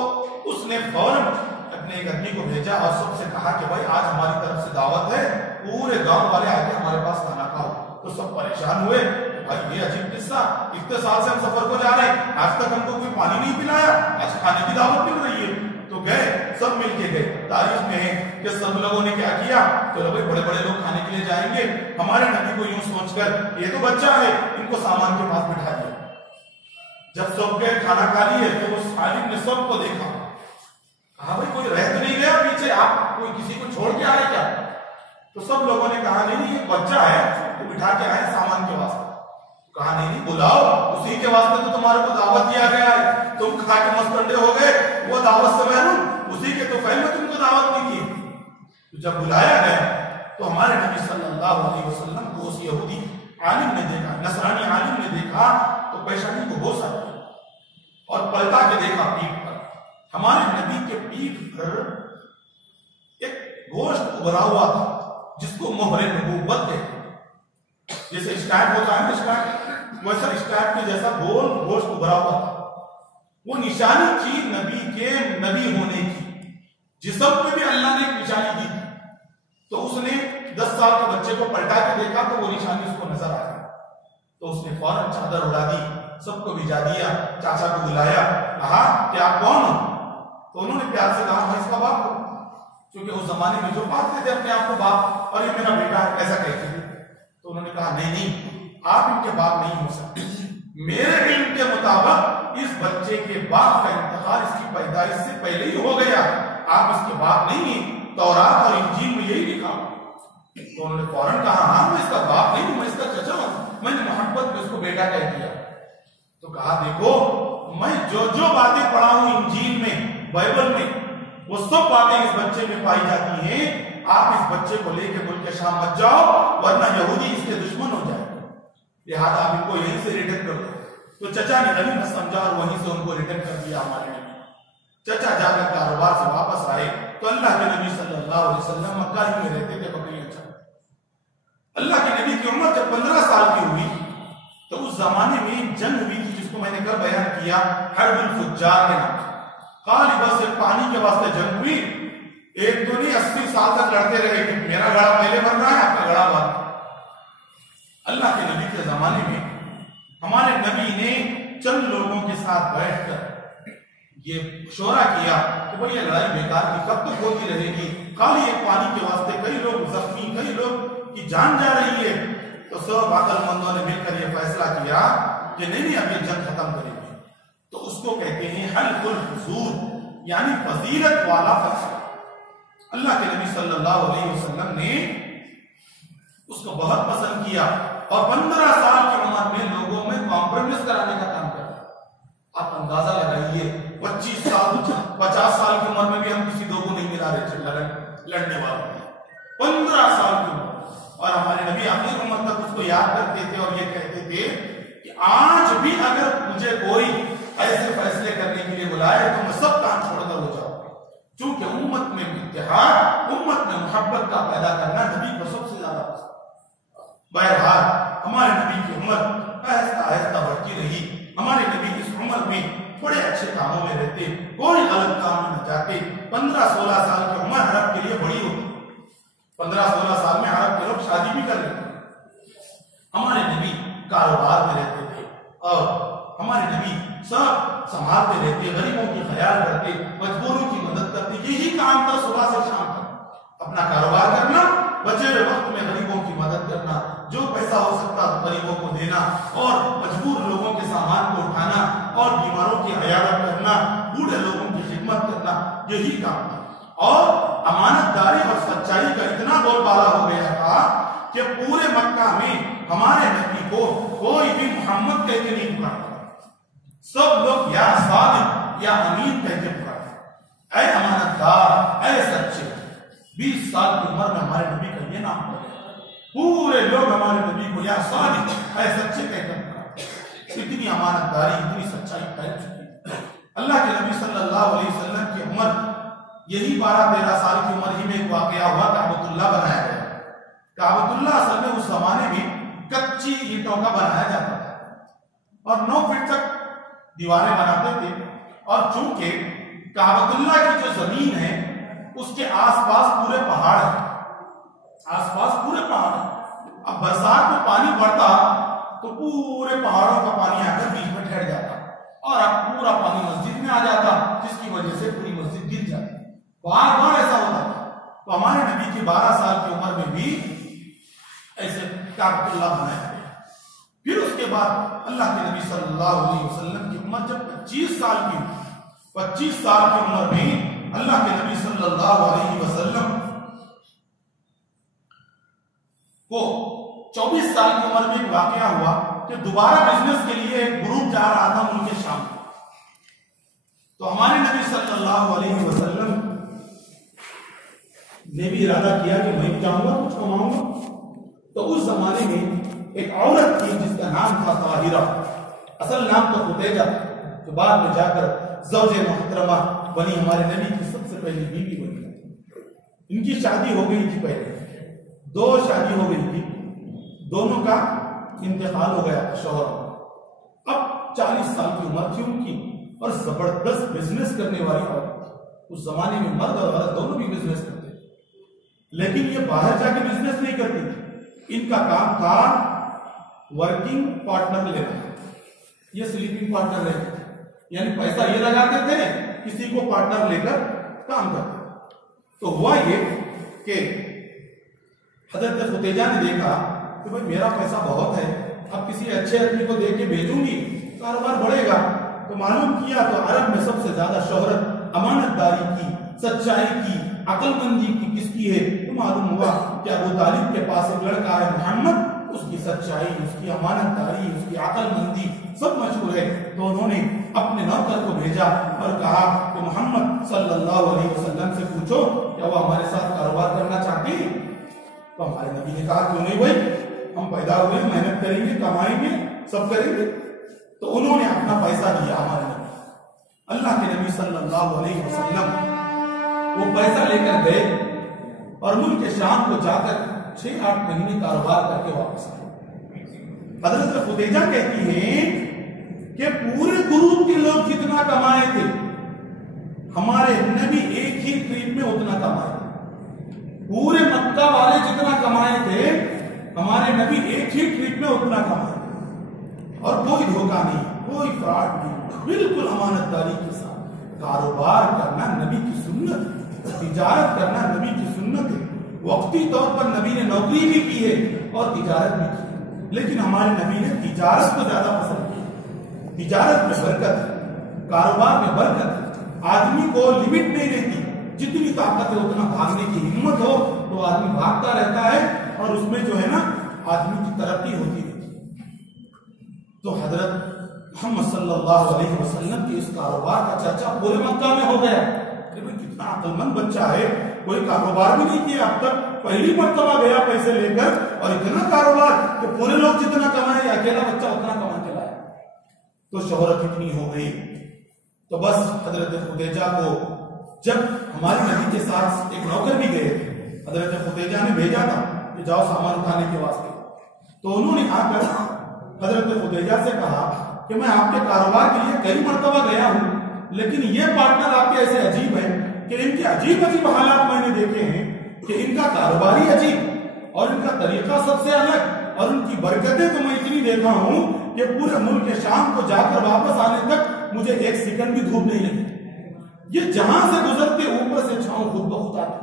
उसने फौरन अपने एक आदमी को भेजा और सबसे कहा कि भाई आज हमारी तरफ से दावत है, पूरे गांव वाले आके हमारे पास खाना खाओ। तो सब परेशान हुए, भाई ये अजीब किस्सा, इतने साल से हम सफर को जा रहे हैं, आज तक हमको कोई पानी नहीं पिलाया, आज खाने की दावत मिल रही है। तो गए, सब मिलके गए। तारीफ में है कि सब लोगों ने क्या किया, तो भाई बड़े बड़े लोग खाने के लिए जाएंगे, हमारे नबी को यूं सोचकर ये तो बच्चा है, इनको सामान के पास बिठा दिया। जब सब गए खाना खा लिए तो उस आलिम ने सबको देखा, कहा भाई कोई रह तो नहीं गया पीछे, आप कोई किसी को छोड़ के आए क्या? तो सब लोगों ने कहा नहीं नहीं ये बच्चा है, तो बिठा के आए सामान के वास्ते। कहा नहीं नहीं बुलाओ, उसी के वास्ते तो तुम्हारे को दावत दिया गया है, तुम खा के मस्त अंडे हो गए, वो दावत से महरूम, उसी के तो पहले तुमको दावत नहीं दी। तो जब बुलाया गया तो हमारे नबी सल्लल्लाहु अलैहि वसल्लम को उस यहूदी आलिम ने देखा, नसरानी आलिम ने देखा तो पेशानी को बोसा और पलटा के देखा पीठ पर। हमारे नबी के पीठ पर एक गोश्त उभरा हुआ था जिसको मोहरे नबूवत कहते हैं, जैसे स्टैक होता है ना स्टैक, वैसा स्टैक के जैसा गोल गोश्त उभरा हुआ था। वो निशानी थी नबी के नबी होने की, जिस्म पे भी अल्लाह ने एक निशानी दी थी। तो उसने 10 साल के बच्चे को पलटा के देखा तो वो निशानी उसको नजर आ गई। तो उसने फौरन चादर उड़ा दी, सबको भिजा दिया, चाचा को बुलाया, कहा कि आप कौन हो? तो उन्होंने प्यार से कहा मैं इसका बाप हूं, क्योंकि उस जमाने में जो बात थे अपने आप को बाप, और ये मेरा बेटा है ऐसा कहते थे। तो उन्होंने कहा नहीं नहीं आप इनके बाप नहीं हो सकते, मेरे इल्म के मुताबिक इस बच्चे के बाप का इंतकाल इसकी पैदाइश से पहले ही हो गया, आप इसके बाप नहीं हैं, तौरात और इंजील में यही लिखा। तो उन्होंने फौरन कहा, हाँ मैं इसका बाप नहीं हूं, मैं इसका चचा हूं, मैंने मोहब्बत में उसको बेटा कह दिया। तो कहा देखो मैं जो जो बातें पढ़ा हूं इंजील में, बाइबल में, वो सब बातें इस बच्चे में पाई जाती हैं। आप इस बच्चे को लेके मुल्क शाम मत जाओ, वरना यहूदी इसके दुश्मन हो जाए, लिहाजा आप इनको यहीं से रिटर्न कर दो। तो चचा ने नबी ने समझा और वहीं से उनको रिटर्न कर दिया। हमारे नबी चचा जाकर कारोबार से वापस आए तो अल्लाह के नबी सल्लल्लाहु अलैहि वसल्लम मक्का ही में रहते थे, बकरियां चराते। अल्लाह के नबी की उम्र जब 15 साल की हुई तो उस जमाने में जंग हुई थी, जिसको मैंने कल बयान किया, हर्बुल फुज्जार के नाम से। खाली बस एक पानी के वास्ते जंग हुई, एक तो नहीं 80 साल तक लड़ते रहे कि मेरा गड़ा पहले बन रहा है, आपका गड़ा बाद। अल्लाह के नबी के जमाने में हमारे नबी ने चंद लोगों के साथ बैठकर ये शोरा किया कि भाई ये लड़ाई बेकार की कब तक होती रहेगी, खाली एक पानी के वास्ते कई लोग जख्मी, कई लोग की जान जा रही है। तो सब अकलमंदों ने मिलकर यह फैसला किया कि नहीं अब ये जंग खत्म करेंगे। तो उसको कहते हैं हल्फुल फुजूल, यानी फजीलत वाला फैसला। अल्लाह के नबी सल्लल्लाहु अलैहि वसल्लम ने उसको बहुत पसंद किया और 15 साल की उम्र में लोगों में कॉम्प्रोमाइज कराने का काम किया। आप अंदाजा लगाइए 25 साल 50 साल की उम्र में भी हम किसी दो को नहीं मिला रहे लड़ने वालों, 15 साल की उम्र। और हमारे नबी आखिर उम्र तक उसको याद करते थे और ये कहते थे कि आज भी अगर मुझे कोई ऐसे फैसले करने के लिए बुलाए तो मैं सब काम छोड़कर हो जाऊंगा, क्योंकि उम्मत में इत्तेहाद, उम्मत में मोहब्बत का पैदा करना नबी को सबसे ज्यादा पसंद। बहरहाल हमारे नबी की उम्र आहिस्ता आहिस्ता बढ़ती रही। हमारे नबी इस उम्र में बड़े अच्छे कामों में रहते, कोई गलत काम में न जाते। 15-16 साल की उम्र अरब के लिए बड़ी होती, 15-16 साल में अरब के लोग शादी भी कर लेते। हमारे नबी कारोबार में रहते थे और हमारे नबी सब संभालते रहते, गरीबों की ख्याल करते, मजबूरों की मदद करते। यही काम था सुबह से शाम तक, अपना कारोबार करना, बचे हुए वक्त में गरीबों की मदद करना, जो पैसा हो सकता तो गरीबों को देना और मजबूर लोगों के सामान को उठाना और बीमारों की इयादत करना, बूढ़े लोगों की खिदमत करना, यही काम था। और अमानतदारी और सच्चाई का इतना बोलबाला हो गया था कि पूरे मक्का में हमारे नबी को कोई भी मोहम्मद कह के नहीं पुकारता, सब लोग या सादिक या अमीन कह के पुकारते, ऐ अमानतदार, ऐ सच्चे। 20 साल की उम्र में हमारे नबी का ये नाम हो गया, पूरे लोग हमारे नबी को या सादिक, ऐ सच्चे कहकर पुकारते। इतनी अमानतदारी, इतनी सच्चाई फैल चुकी। अल्लाह के नबी सल्लल्लाहु अलैहि वसल्लम की उम्र यही 12-13 साल की उम्र ही में एक वाकया हुआ, काबतुल्लाह बनाया गया। काबतुल्लाह असल में उस जमाने में कच्ची ईंटों का बनाया जाता था और 9 फीट तक दीवारें बनाते थे। और चूंकि काबतुल्लाह की जो जमीन है उसके आसपास पूरे पहाड़ है, आसपास पूरे पहाड़ है। अब बरसात में पानी बढ़ता तो पूरे पहाड़ों का पानी आकर बीच में ठहर जाता और अब पूरा पानी मस्जिद में आ जाता, जिसकी वजह से पूरी मस्जिद गिर जाती। बार बार ऐसा होता था। तो हमारे नबी की 12 साल की उम्र में भी ऐसे काबतुल्लाह बनाया गया। फिर उसके बाद अल्लाह के नबी सल्लल्लाहु अलैहि वसल्लम की उम्र जब 25 साल की, 25 साल की उम्र में अल्लाह के नबी सल्लल्लाहु अलैहि वसल्लम को 24 साल की उम्र में एक वाकया हुआ कि दोबारा बिजनेस के लिए एक ग्रुप जा रहा था मुल्क शाम। तो हमारे नबी सल्लल्लाहु अलैहि वसल्लम ने भी इरादा किया कि मैं जाऊंगा, कुछ कमाऊंगा। तो उस जमाने में एक औरत थी जिसका नाम था ताहिरा, असल नाम तो खुदैजा, जो बाद में जाकर ज़ौजे मुहतरमा बनी, हमारे नबी की सबसे पहली बीवी बनी। इनकी शादी हो गई थी, पहले 2 शादी हो गई थी, दोनों का इंतकाल हो गया शौहर। अब 40 साल की उम्र थी उनकी और जबरदस्त बिजनेस करने वाली औरत। उस जमाने में मर्द और औरत दोनों भी बिजनेस करते थे, लेकिन ये बाहर जाके बिजनेस नहीं करती थी। इनका काम था वर्किंग पार्टनर लेना, ये स्लीपिंग पार्टनर लेते थे, यानी पैसा ये लगाते थे, किसी को पार्टनर लेकर काम करते। तो हुआ ये कि हजरत खुदैजा ने देखा कि भाई मेरा पैसा बहुत है, अब किसी अच्छे आदमी को देके भेजूंगी कारोबार बढ़ेगा। तो मालूम किया तो अरब में सबसे ज्यादा शोहरत अमानतदारी की, सच्चाई की, अक्लमंदी की किसकी है? तो मालूम हुआ कि अबू तालिब के पास एक लड़का है मोहम्मद, उसकी सच्चाई, उसकी अमानतदारी, उसकी अक्लमंदी सब मशहूर है। तो उन्होंने अपने नौकर को भेजा और कहा कि मोहम्मद सल्लल्लाहु अलैहि वसल्लम से पूछो क्या वो हमारे साथ कारोबार करना चाहते हैं? तो हमारे नबी ने कहा क्यों नहीं भाई, हम पैदा हुए, मेहनत करेंगे, कमाएंगे, सब करेंगे। तो उन्होंने अपना पैसा दिया हमारे नबी, अल्लाह के नबी सल्लल्लाहु अलैहि वसल्लम वो पैसा लेकर गए और मुल्क शाम को जाकर 6-8 महीने कारोबार करके वापस आए। हजरत खुदैजा कहती हैं कि पूरे ग्रुप के लोग जितना कमाए थे हमारे नबी एक ही ट्रिप में उतना कमाए थे। पूरे मक्का वाले जितना कमाए थे हमारे नबी एक ही ट्रिप में उतना कमाए थे। और कोई धोखा नहीं, कोई फ्रॉड नहीं, बिल्कुल अमानतदारी के साथ कारोबार करना नबी की सुन्नत, तिजारत करना नबी की सुन्नत है। वक्ती तौर पर नबी ने नौकरी भी की है और तिजारत भी की है, लेकिन हमारे नबी ने तिजारत को ज्यादा पसंद की। तिजारत में बरकत है, कारोबार में बरकत है। आदमी को लिमिट नहीं रहती, जितनी ताकत है उतना भागने की हिम्मत हो तो आदमी भागता रहता है और उसमें जो है ना आदमी की तरक्की होती रहती है। तो हजरत मोहम्मद सल्लल्लाहु अलैहि वसल्लम के इस कारोबार का चर्चा पूरे मक्का में हो गया। कितना अक्लमंद बच्चा है, कोई कारोबार भी नहीं किया अब तक, पहली मर्तबा गया पैसे लेकर और इतना कारोबार कि पूरे लोग जितना कमाए अकेला बच्चा उतना कमा के लाया। तो शोहरत इतनी हो गई। तो बस हजरत खुदैजा को जब हमारे नबी के साथ एक नौकर भी गए थे, हजरत खुदैजा ने भेजा था कि जाओ सामान उठाने के वास्ते। तो उन्होंने आकर हजरत खुदैजा से कहा कि मैं आपके कारोबार के लिए कई मर्तबा गया हूं, लेकिन ये पार्टनर आपके ऐसे अजीब है कि इनके अजीब अजीब हालात मैंने देखे हैं कि इनका कारोबार ही अजीब और इनका तरीका सबसे अलग और उनकी बरकतें तो मैं इतनी देखा हूं कि पूरे मुल्क शाम को जाकर वापस आने तक मुझे एक सेकंड भी धूप नहीं लगी। ये जहां से गुजरते ऊपर से छांव खुद ब खुद आती,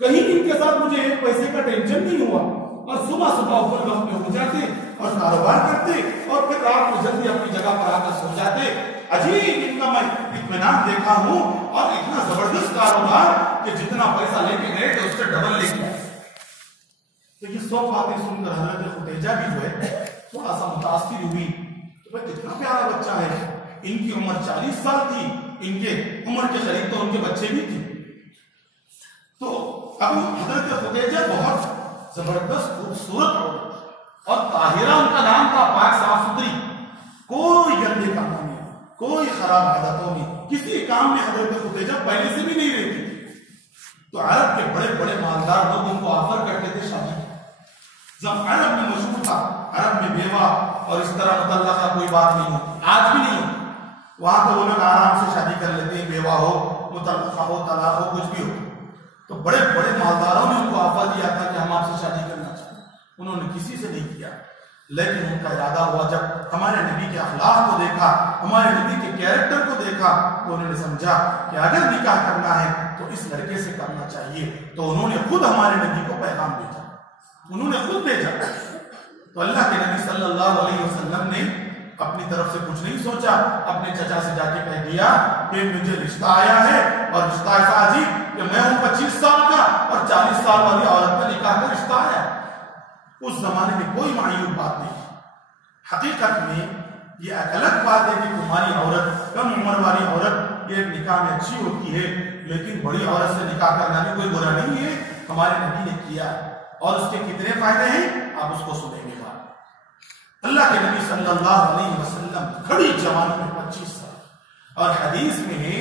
कहीं इनके साथ मुझे एक पैसे का टेंशन नहीं हुआ और सुबह सुबह ऊपर वक्त में उठ जाते और कारोबार करते और फिर रात को जल्दी अपनी जगह पर आकर सो जाते। अजीब इनका मैं इत्मीनान देखा हूं और इतना जबरदस्त कारोबार कि जितना पैसा लेके गए थे उससे डबल लेके आए। तो ये सब बातें सुनकर हजरत खुदैजा भी जो है थोड़ा सा मुतासिर हुई कि भाई कितना प्यारा बच्चा है। इनकी उम्र 40 साल थी, इनके उम्र के करीब तो उनके बच्चे भी थे। तो अब हजरत खुदैजा बहुत जबरदस्त खूबसूरत औरत और ताहिरा उनका नाम था, पाक साफ सुथरी, कोई गंदे काम नहीं, कोई खराब आदतों में, किसी काम में हजरत खुदैजा पहले से भी नहीं रहती थी। तो अरब के बड़े बड़े मालदार लोग उनको ऑफर करते थे शादी। जब अरब में मशहूर था, अरब में बेवा और इस तरह मुतल्ला का कोई बात नहीं होती, आज भी नहीं होती। वहां तो वो लोग आराम से शादी कर लेते हैं, बेवा हो, मुतल्ला हो, तलाक हो, कुछ भी हो। तो बड़े बड़े मालदारों ने उनको ऑफर दिया था कि हम आपसे शादी करना चाहते, उन्होंने किसी से नहीं किया। लेकिन उनका इरादा हुआ, जब हमारे नबी के अखलाक को देखा, हमारे नबी के कैरेक्टर को देखा, तो उन्होंने समझा कि अगर निकाह करना है तो इस लड़के से करना चाहिए। तो उन्होंने खुद हमारे नबी को पैगाम भेजा, उन्होंने खुद भेजा। तो अल्लाह के नबी सल्लल्लाहु अलैहि वसल्लम ने अपनी तरफ से कुछ नहीं सोचा, अपने चचा से जाके कह दिया कि मुझे रिश्ता आया है और रिश्ता ऐसा अजीब कि मैं हूं 25 साल का और 40 साल वाली औरत का निकाह का रिश्ता आया। उस जमाने में कोई मायूब बात नहीं। हकीकत में ये अलग बात है कि तुम्हारी औरत, कम उम्र वाली औरत ये निकाह में अच्छी होती है, लेकिन बड़ी औरत से निकाह करना भी कोई बुरा नहीं है। हमारे नबी ने किया और उसके कितने फायदे हैं आप उसको सुनेंगे। अल्लाह के नबी सल्लल्लाहु अलैहि वसल्लम खड़ी जवानी में 25 साल, और हदीस में है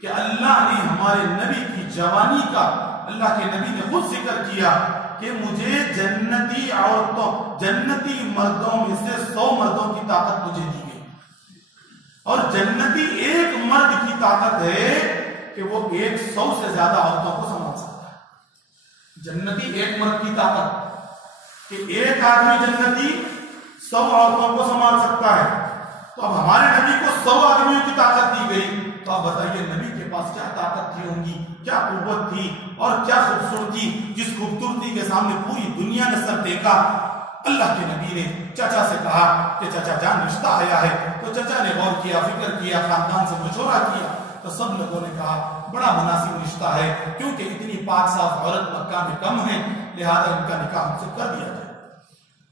कि अल्लाह ने हमारे नबी की जवानी का, अल्लाह के नबी ने खुद जिक्र किया कि मुझे जन्नती औरतों, जन्नती मर्दों में से 100 मर्दों की ताकत मुझे दी गई, और जन्नती एक मर्द की ताकत है कि वो 100 से ज्यादा औरतों को संभाल सकता है। जन्नती एक मर्द की ताकत कि एक आदमी जन्नती 100 औरतों को संभाल सकता है। तो अब हमारे नबी को 100 आदमियों की ताकत दी गई, तो आप बताइए नबी के पास क्या ताकत थी होंगी, क्या कुव्वत थी और क्या खूबसूरती, जिस खूबसूरती के सामने पूरी दुनिया ने सर टेका। अल्लाह के नबी ने चाचा से कहा कि चाचा जान रिश्ता आया है। तो चाचा ने गौर किया, फिक्र किया, खानदान से मशवरा किया, तो सब लोगों ने कहा बड़ा मुनासिब रिश्ता है, क्योंकि इतनी पाक साफ औरत मक्का में कम है, लिहाजा इनका निकाह हमसे कर दिया जाए।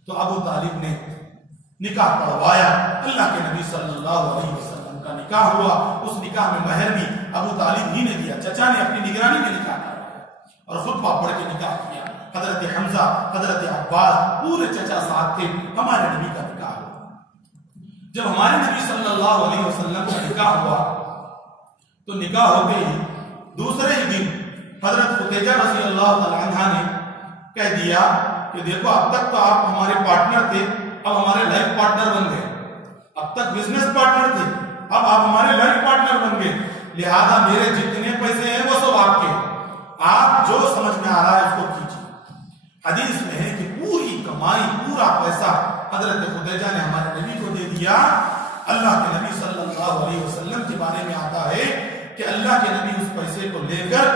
तो अबू तालिब ने निकाह पढ़वाया। अल्लाह के नबी सल्लल्लाहु अलैहि वसल्लम का निकाह हुआ। उस निकाह में महर भी अबू तालिब ही ने दिया, चचा ने अपनी निगरानी में निकाह किया और खुतबा पढ़ के निकाह किया। हजरत हमजा, हजरत अब्बास, पूरे चचा साथ थे। हमारे नबी का निकाह हुआ। जब हमारे नबी सल्लल्लाहु अलैहि वसल्लम का निकाह हुआ तो निकाह होते ही दूसरे ही दिन हजरत खुतैजा रज़ी अल्लाह तआला अन्हा ने कह दिया कि देखो, अब तक तो आप हमारे पार्टनर थे, अब हमारे लाइफ पार्टनर बन गए। अब तक बिजनेस पार्टनर थे, अब आप हमारे लाइफ पार्टनर बन गए। लिहाजा मेरे जितने पैसे हैं वो सब आपके, आप जो समझ में आ रहा है उसको कीजिए। हदीस में है कि पूरी कमाई, पूरा पैसा हजरत खुतैजा ने हमारे नबी को दे दिया। अल्लाह के नबी सल्लल्लाहु अलैहि वसल्लम के बारे में आता है कि अल्लाह के नबी उस पैसे को लेकर,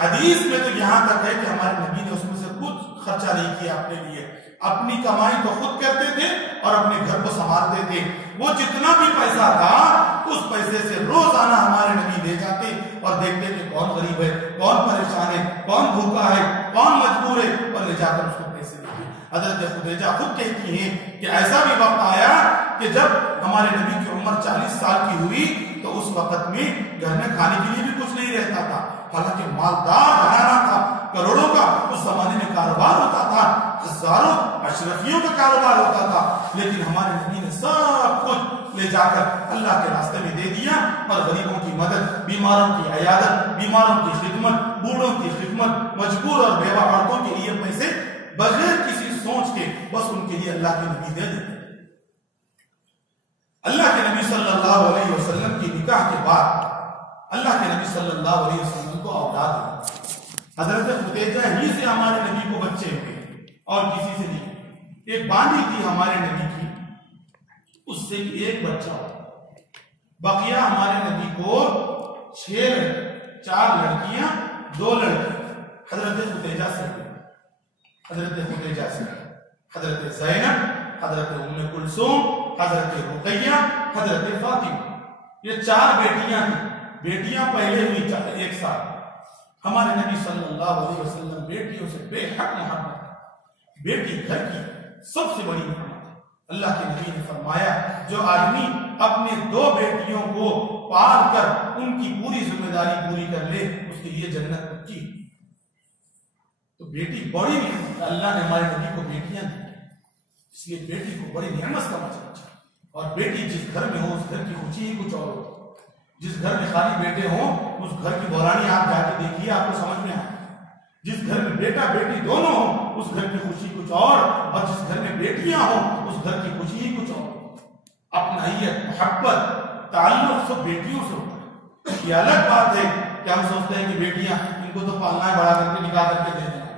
हदीस में तो यहां तक है कि हमारे नबी ने उसमें से कुछ खर्चा नहीं किया अपने लिए, अपनी कमाई तो खुद करते थे और अपने घर को संभालते थे। वो जितना भी पैसा था उस पैसे से रोजाना हमारे नबी ले जाते और देखते कि कौन गरीब है, कौन परेशान है, कौन भूखा है, कौन मजबूर है, और ले जाकर उसको पैसे देते। हजरत खुतैजा खुद कहती हैं कि ऐसा भी वक्त आया कि जब हमारे नबी की उम्र 40 साल की हुई तो उस वक्त में घर में खाने के लिए भी कुछ नहीं रहता था। हालांकि मालदार घराना था, करोड़ों का उस जमाने में कारोबार होता था, हजारों अशरफियों का कारोबार होता था, लेकिन हमारे नबी ने सब कुछ ले जाकर अल्लाह के रास्ते में दे दिया और गरीबों की मदद, बीमारों की इयादत, बीमारों की खिदमत, बूढ़ों की खिदमत, मजबूर और बेवा औरतों के लिए पैसे बगैर किसी सोच के बस उनके लिए अल्लाह के नबी दे देते। अल्लाह के नबी सल्लल्लाहु अलैहि वसल्लम की निकाह के बाद अल्लाह के नबी सल्लल्लाहु अलैहि वसल्लम को औलाद हुई। हजरत खुतैजा ही से हमारे नबी को बच्चे हुए और किसी से नहीं। एक बांदी थी हमारे नबी की, उससे एक बच्चा हो, बकिया हमारे नबी को 6 लड़के, 4 लड़कियां 2 लड़के हजरत खुतैजा से, हजरत खुतैजा से हजरत ज़ैनब, हजरत उम्मे कुलसूम, हजरत रुक़ैया, हजरत फातिमा, ये 4 बेटियां थी। बेटियां पहले हुई एक साथ। हमारे नबी सल्लल्लाहु अलैहि वसल्लम बेटियों से बेहद मोहब्बत है। बेटी घर की सबसे बड़ी नेमत है। अल्लाह के नबी ने फरमाया, जो आदमी अपने 2 बेटियों को पाल कर उनकी पूरी जिम्मेदारी पूरी कर ले, उसके लिए जन्नत पक्की। तो बेटी बड़ी नेमत, अल्लाह ने हमारे नबी को बेटियां दी, इसलिए बेटी को बड़ी नेमत समझना चाहिए। और बेटी जिस घर में हो उस घर की खुशी ही कुछ और होती। जिस घर में खाली बेटे हों उस घर की बौरानी आप जाके देखिए, आपको समझ में आए। जिस घर में बेटा बेटी दोनों हो उस घर की खुशी कुछ और जिस घर में बेटियां हो उस घर की खुशी ही कुछ और। अपनाइयत, मोहब्बत, ताल्लुक सब बेटियों से होता है। ये अलग बात है कि हम सोचते हैं कि बेटियां, इनको तो पालना है, बड़ा करके निकाह करके दे देना,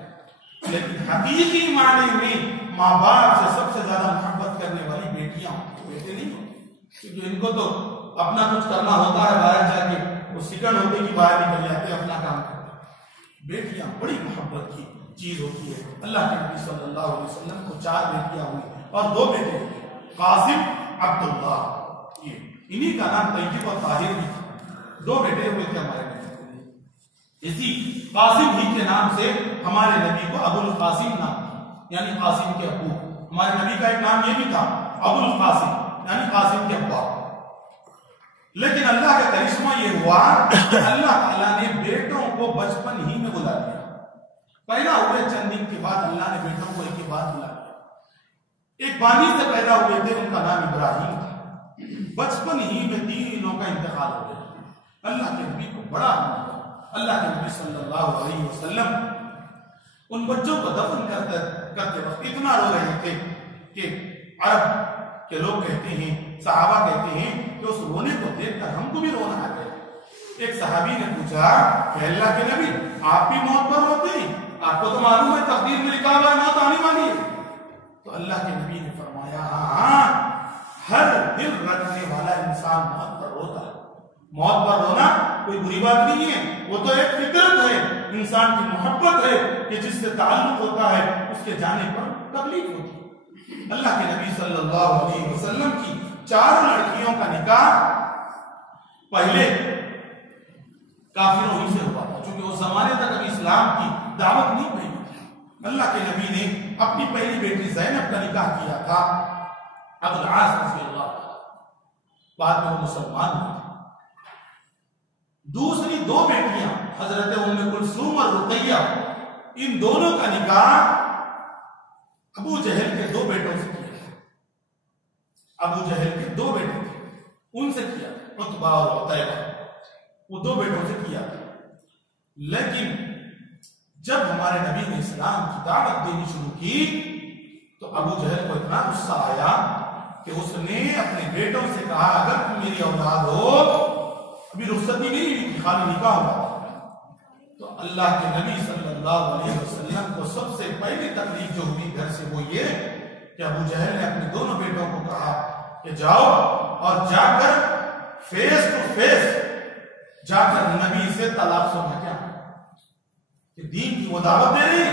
लेकिन हकीकी मायने में माँ बाप से सबसे ज्यादा मोहब्बत करने वाली बेटियां होती, बेटे नहीं होते। क्योंकि इनको तो अपना कुछ करना होता है, बाहर जाके वो सिकड़ होते कि बाहर निकल जाते अपना काम करते। बेटियां बड़ी मोहब्बत की चीज होती है। अल्लाह के नबी सल्लल्लाहु अलैहि वसल्लम को 4 बेटियां हुई और 2 बेटे हुए, कासिम, अब्दुल्लाह, ये इन्हीं का नाम तैयब और ताहिर भी था। 2 बेटे हुए थे हमारे नबी को। इसी कासिम ही के नाम से हमारे नबी को अबुल कासिम नाम, यानी कासिम के अबू। हमारे नबी का एक नाम ये भी था अबुल कासिम, यानी कासिम के अब्बा। लेकिन अल्लाह का करिश्मा ये हुआ कि अल्लाह ताला ने बेटों को बचपन ही में बुला लिया। पैदा हुए चंद दिन के बाद अल्लाह ने बेटों को एक बात बुला लिया। एक बानी से पैदा हुए थे, उनका नाम इब्राहिम था। बचपन ही में तीनों का इंतकाल हो गया। अल्लाह के नबी को बड़ा अल्लाह के नबी सल्लल्लाहु अलैहि वसल्लम उन बच्चों को दफन करते वक्त इतना रो रहे थे कि अरब के लोग कहते हैं, सहाबा कहते हैं कि उस रोने को देखकर हमको भी रोना आ गया। एक सहाबी ने पूछा कि अल्लाह के नबी, आप भी मौत पर रोते हैं? आपको तो मालूम है तकदीर में लिखा हुआ है मौत आने वाली है। तो अल्लाह के नबी ने फरमाया, हाँ, हर दिल रखने वाला इंसान मौत पर रोता है। मौत पर रोना कोई बुरी बात नहीं है, वो तो एक फितरत है, इंसान की मोहब्बत है कि जिससे ताल्लुक होता है उसके जाने पर तकलीफ होती है। अल्लाह के नबी सल्लल्लाहु अलैहि वसल्लम की 4 लड़कियों का निकाह पहले काफिरों ही से हुआ था, क्योंकि उस जमाने तक अभी इस्लाम की दावत नहीं हुई। अल्लाह के नबी ने अपनी पहली बेटी ज़ैनब का निकाह किया था अबुल आस रज़ियल्लाहु अन्हु, बाद में वो मुसलमान हुए। दूसरी दो बेटियां हजरत उम्मे कुलसूम और रुकैया, इन दोनों का निकाह अबू जहल के दो बेटों से किया। अबू जहल के दो बेटे थे, उनसे किया, उतबा और उतैबा, वो दो बेटों से किया। लेकिन जब हमारे नबी ने इस्लाम की दावत देनी शुरू की तो अबू जहल को इतना गुस्सा आया कि उसने अपने बेटों से कहा, अगर तुम मेरी औलाद हो, अभी रुखसती नहीं हुई थी, खाली निकाह हुआ, तो अल्लाह के नबी सल्लल्लाहु अलैहि वसल्लम को सबसे पहली तकलीफ जो हुई घर से वो ये कि अबू जहल ने अपने दोनों बेटों को कहा कि जाओ और जाकर फेस टू फेस जाकर नबी से तलाक सुना, क्या कि दीन की वो दावत दे रही,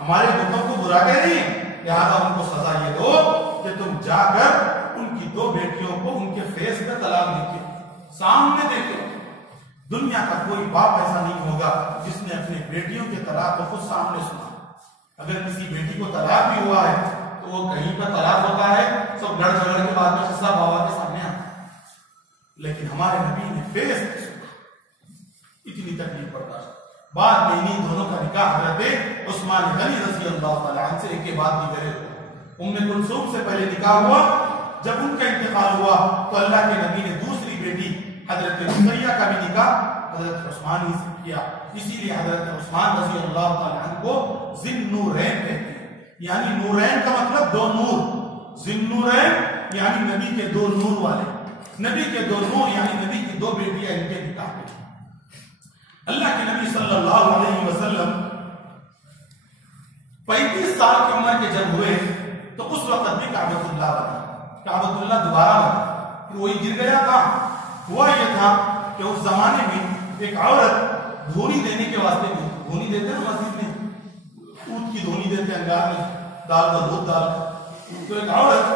हमारे लोगों को बुरा कह रही, लिहाजा उनको सजा ये दो कि तुम जाकर उनकी दो बेटियों को उनके फेस पे तलाक देके सामने देखे। दुनिया का कोई बाप ऐसा नहीं होगा जिसने अपनी बेटियों के तलाक को खुद सामने सुना। अगर किसी बेटी को तलाक भी हुआ है तो वो कहीं पर तलाक होता है, सब लड़ झगड़ के बाद में सजा बाबा के सामने आता, लेकिन हमारे नबी ने फेस सुना, इतनी तकलीफ बर्दाश्त। बाद में इन्हीं दोनों का निकाह हज़रत उस्मान गनी रज़ियल्लाहु ताला अन्हु से एक बाद की करे उम्मे कुलसूम से पहले निकाह हुआ। जब उनका इंतकाल हुआ तो अल्लाह के नबी ने दूसरी बेटी हज़रत रुकैया का भी निकाह हज़रत उस्मान ही से किया। इसीलिए हज़रत उस्मान रज़ियल्लाहु ताला अन्हु को ज़िन्नूरैन कहते हैं, यानी नूरैन का मतलब दो नूर, ज़िन्नूरैन यानी नबी के दो नूर वाले, नबी के दो नूर यानी नबी की दो बेटियां इनके निकाह में। अल्लाह के नबी सल्लल्लाहु अलैहि वसल्लम 35 साल की उम्र के जब हुए तो उस वक्त भी काबतुल्लाह बना, काबतुल्लाह दोबारा बना, वही गिर गया था। हुआ यह था कि उस जमाने में एक औरत धोनी देने के वास्ते भी, धोनी देते हैं मस्जिद में, ऊंट की धोनी देते हैं अंगार में दाल का दूध डाल, तो एक औरत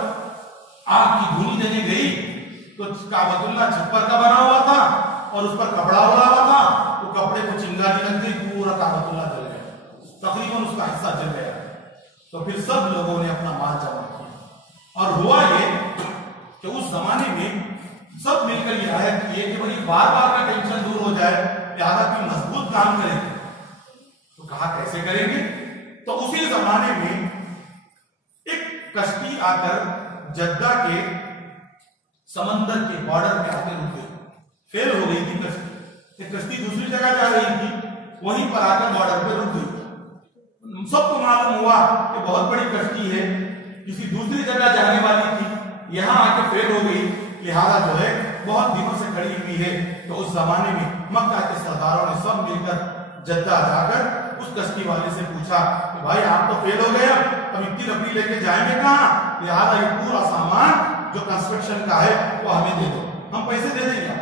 आग की धोनी देने गई तो काबतुल्लाह छप्पर का बना हुआ था और उस पर कपड़ा उड़ा हुआ था, तो कपड़े को चिंगारी लग गई, पूरा काबतुल्लाह जल गया, तकरीबन उसका हिस्सा जल गया। तो फिर सब लोगों ने अपना माल जमा किया और हुआ ये कि उस जमाने में सब मिलकर ये आयत किए कि भाई बार बार का टेंशन दूर हो जाए, लिहाजा कोई मजबूत काम करेंगे। तो कहा कैसे करेंगे? तो उसी जमाने में एक कश्ती आकर जद्दा के समंदर के बॉर्डर पे आकर रुक गई, फेल हो गई थी कश्ती, एक कश्ती दूसरी जगह जा रही थी, वहीं पर आकर बॉर्डर पे रुक गई। सबको मालूम हुआ कि बहुत बड़ी कश्ती है, किसी दूसरी जगह जाने वाली थी, यहां आके फेल हो गई, लिहाजा जो है बहुत दिनों से खड़ी हुई है। तो उस जमाने में मक्का के सरदारों ने सब मिलकर जद्दा जाकर उस कश्ती वाले से पूछा कि भाई आप तो फेल हो गए, अब इतनी लकड़ी लेके जाएंगे कहां, लिहाजा ये पूरा सामान जो कंस्ट्रक्शन का है वो हमें दे दो, हम पैसे दे देंगे।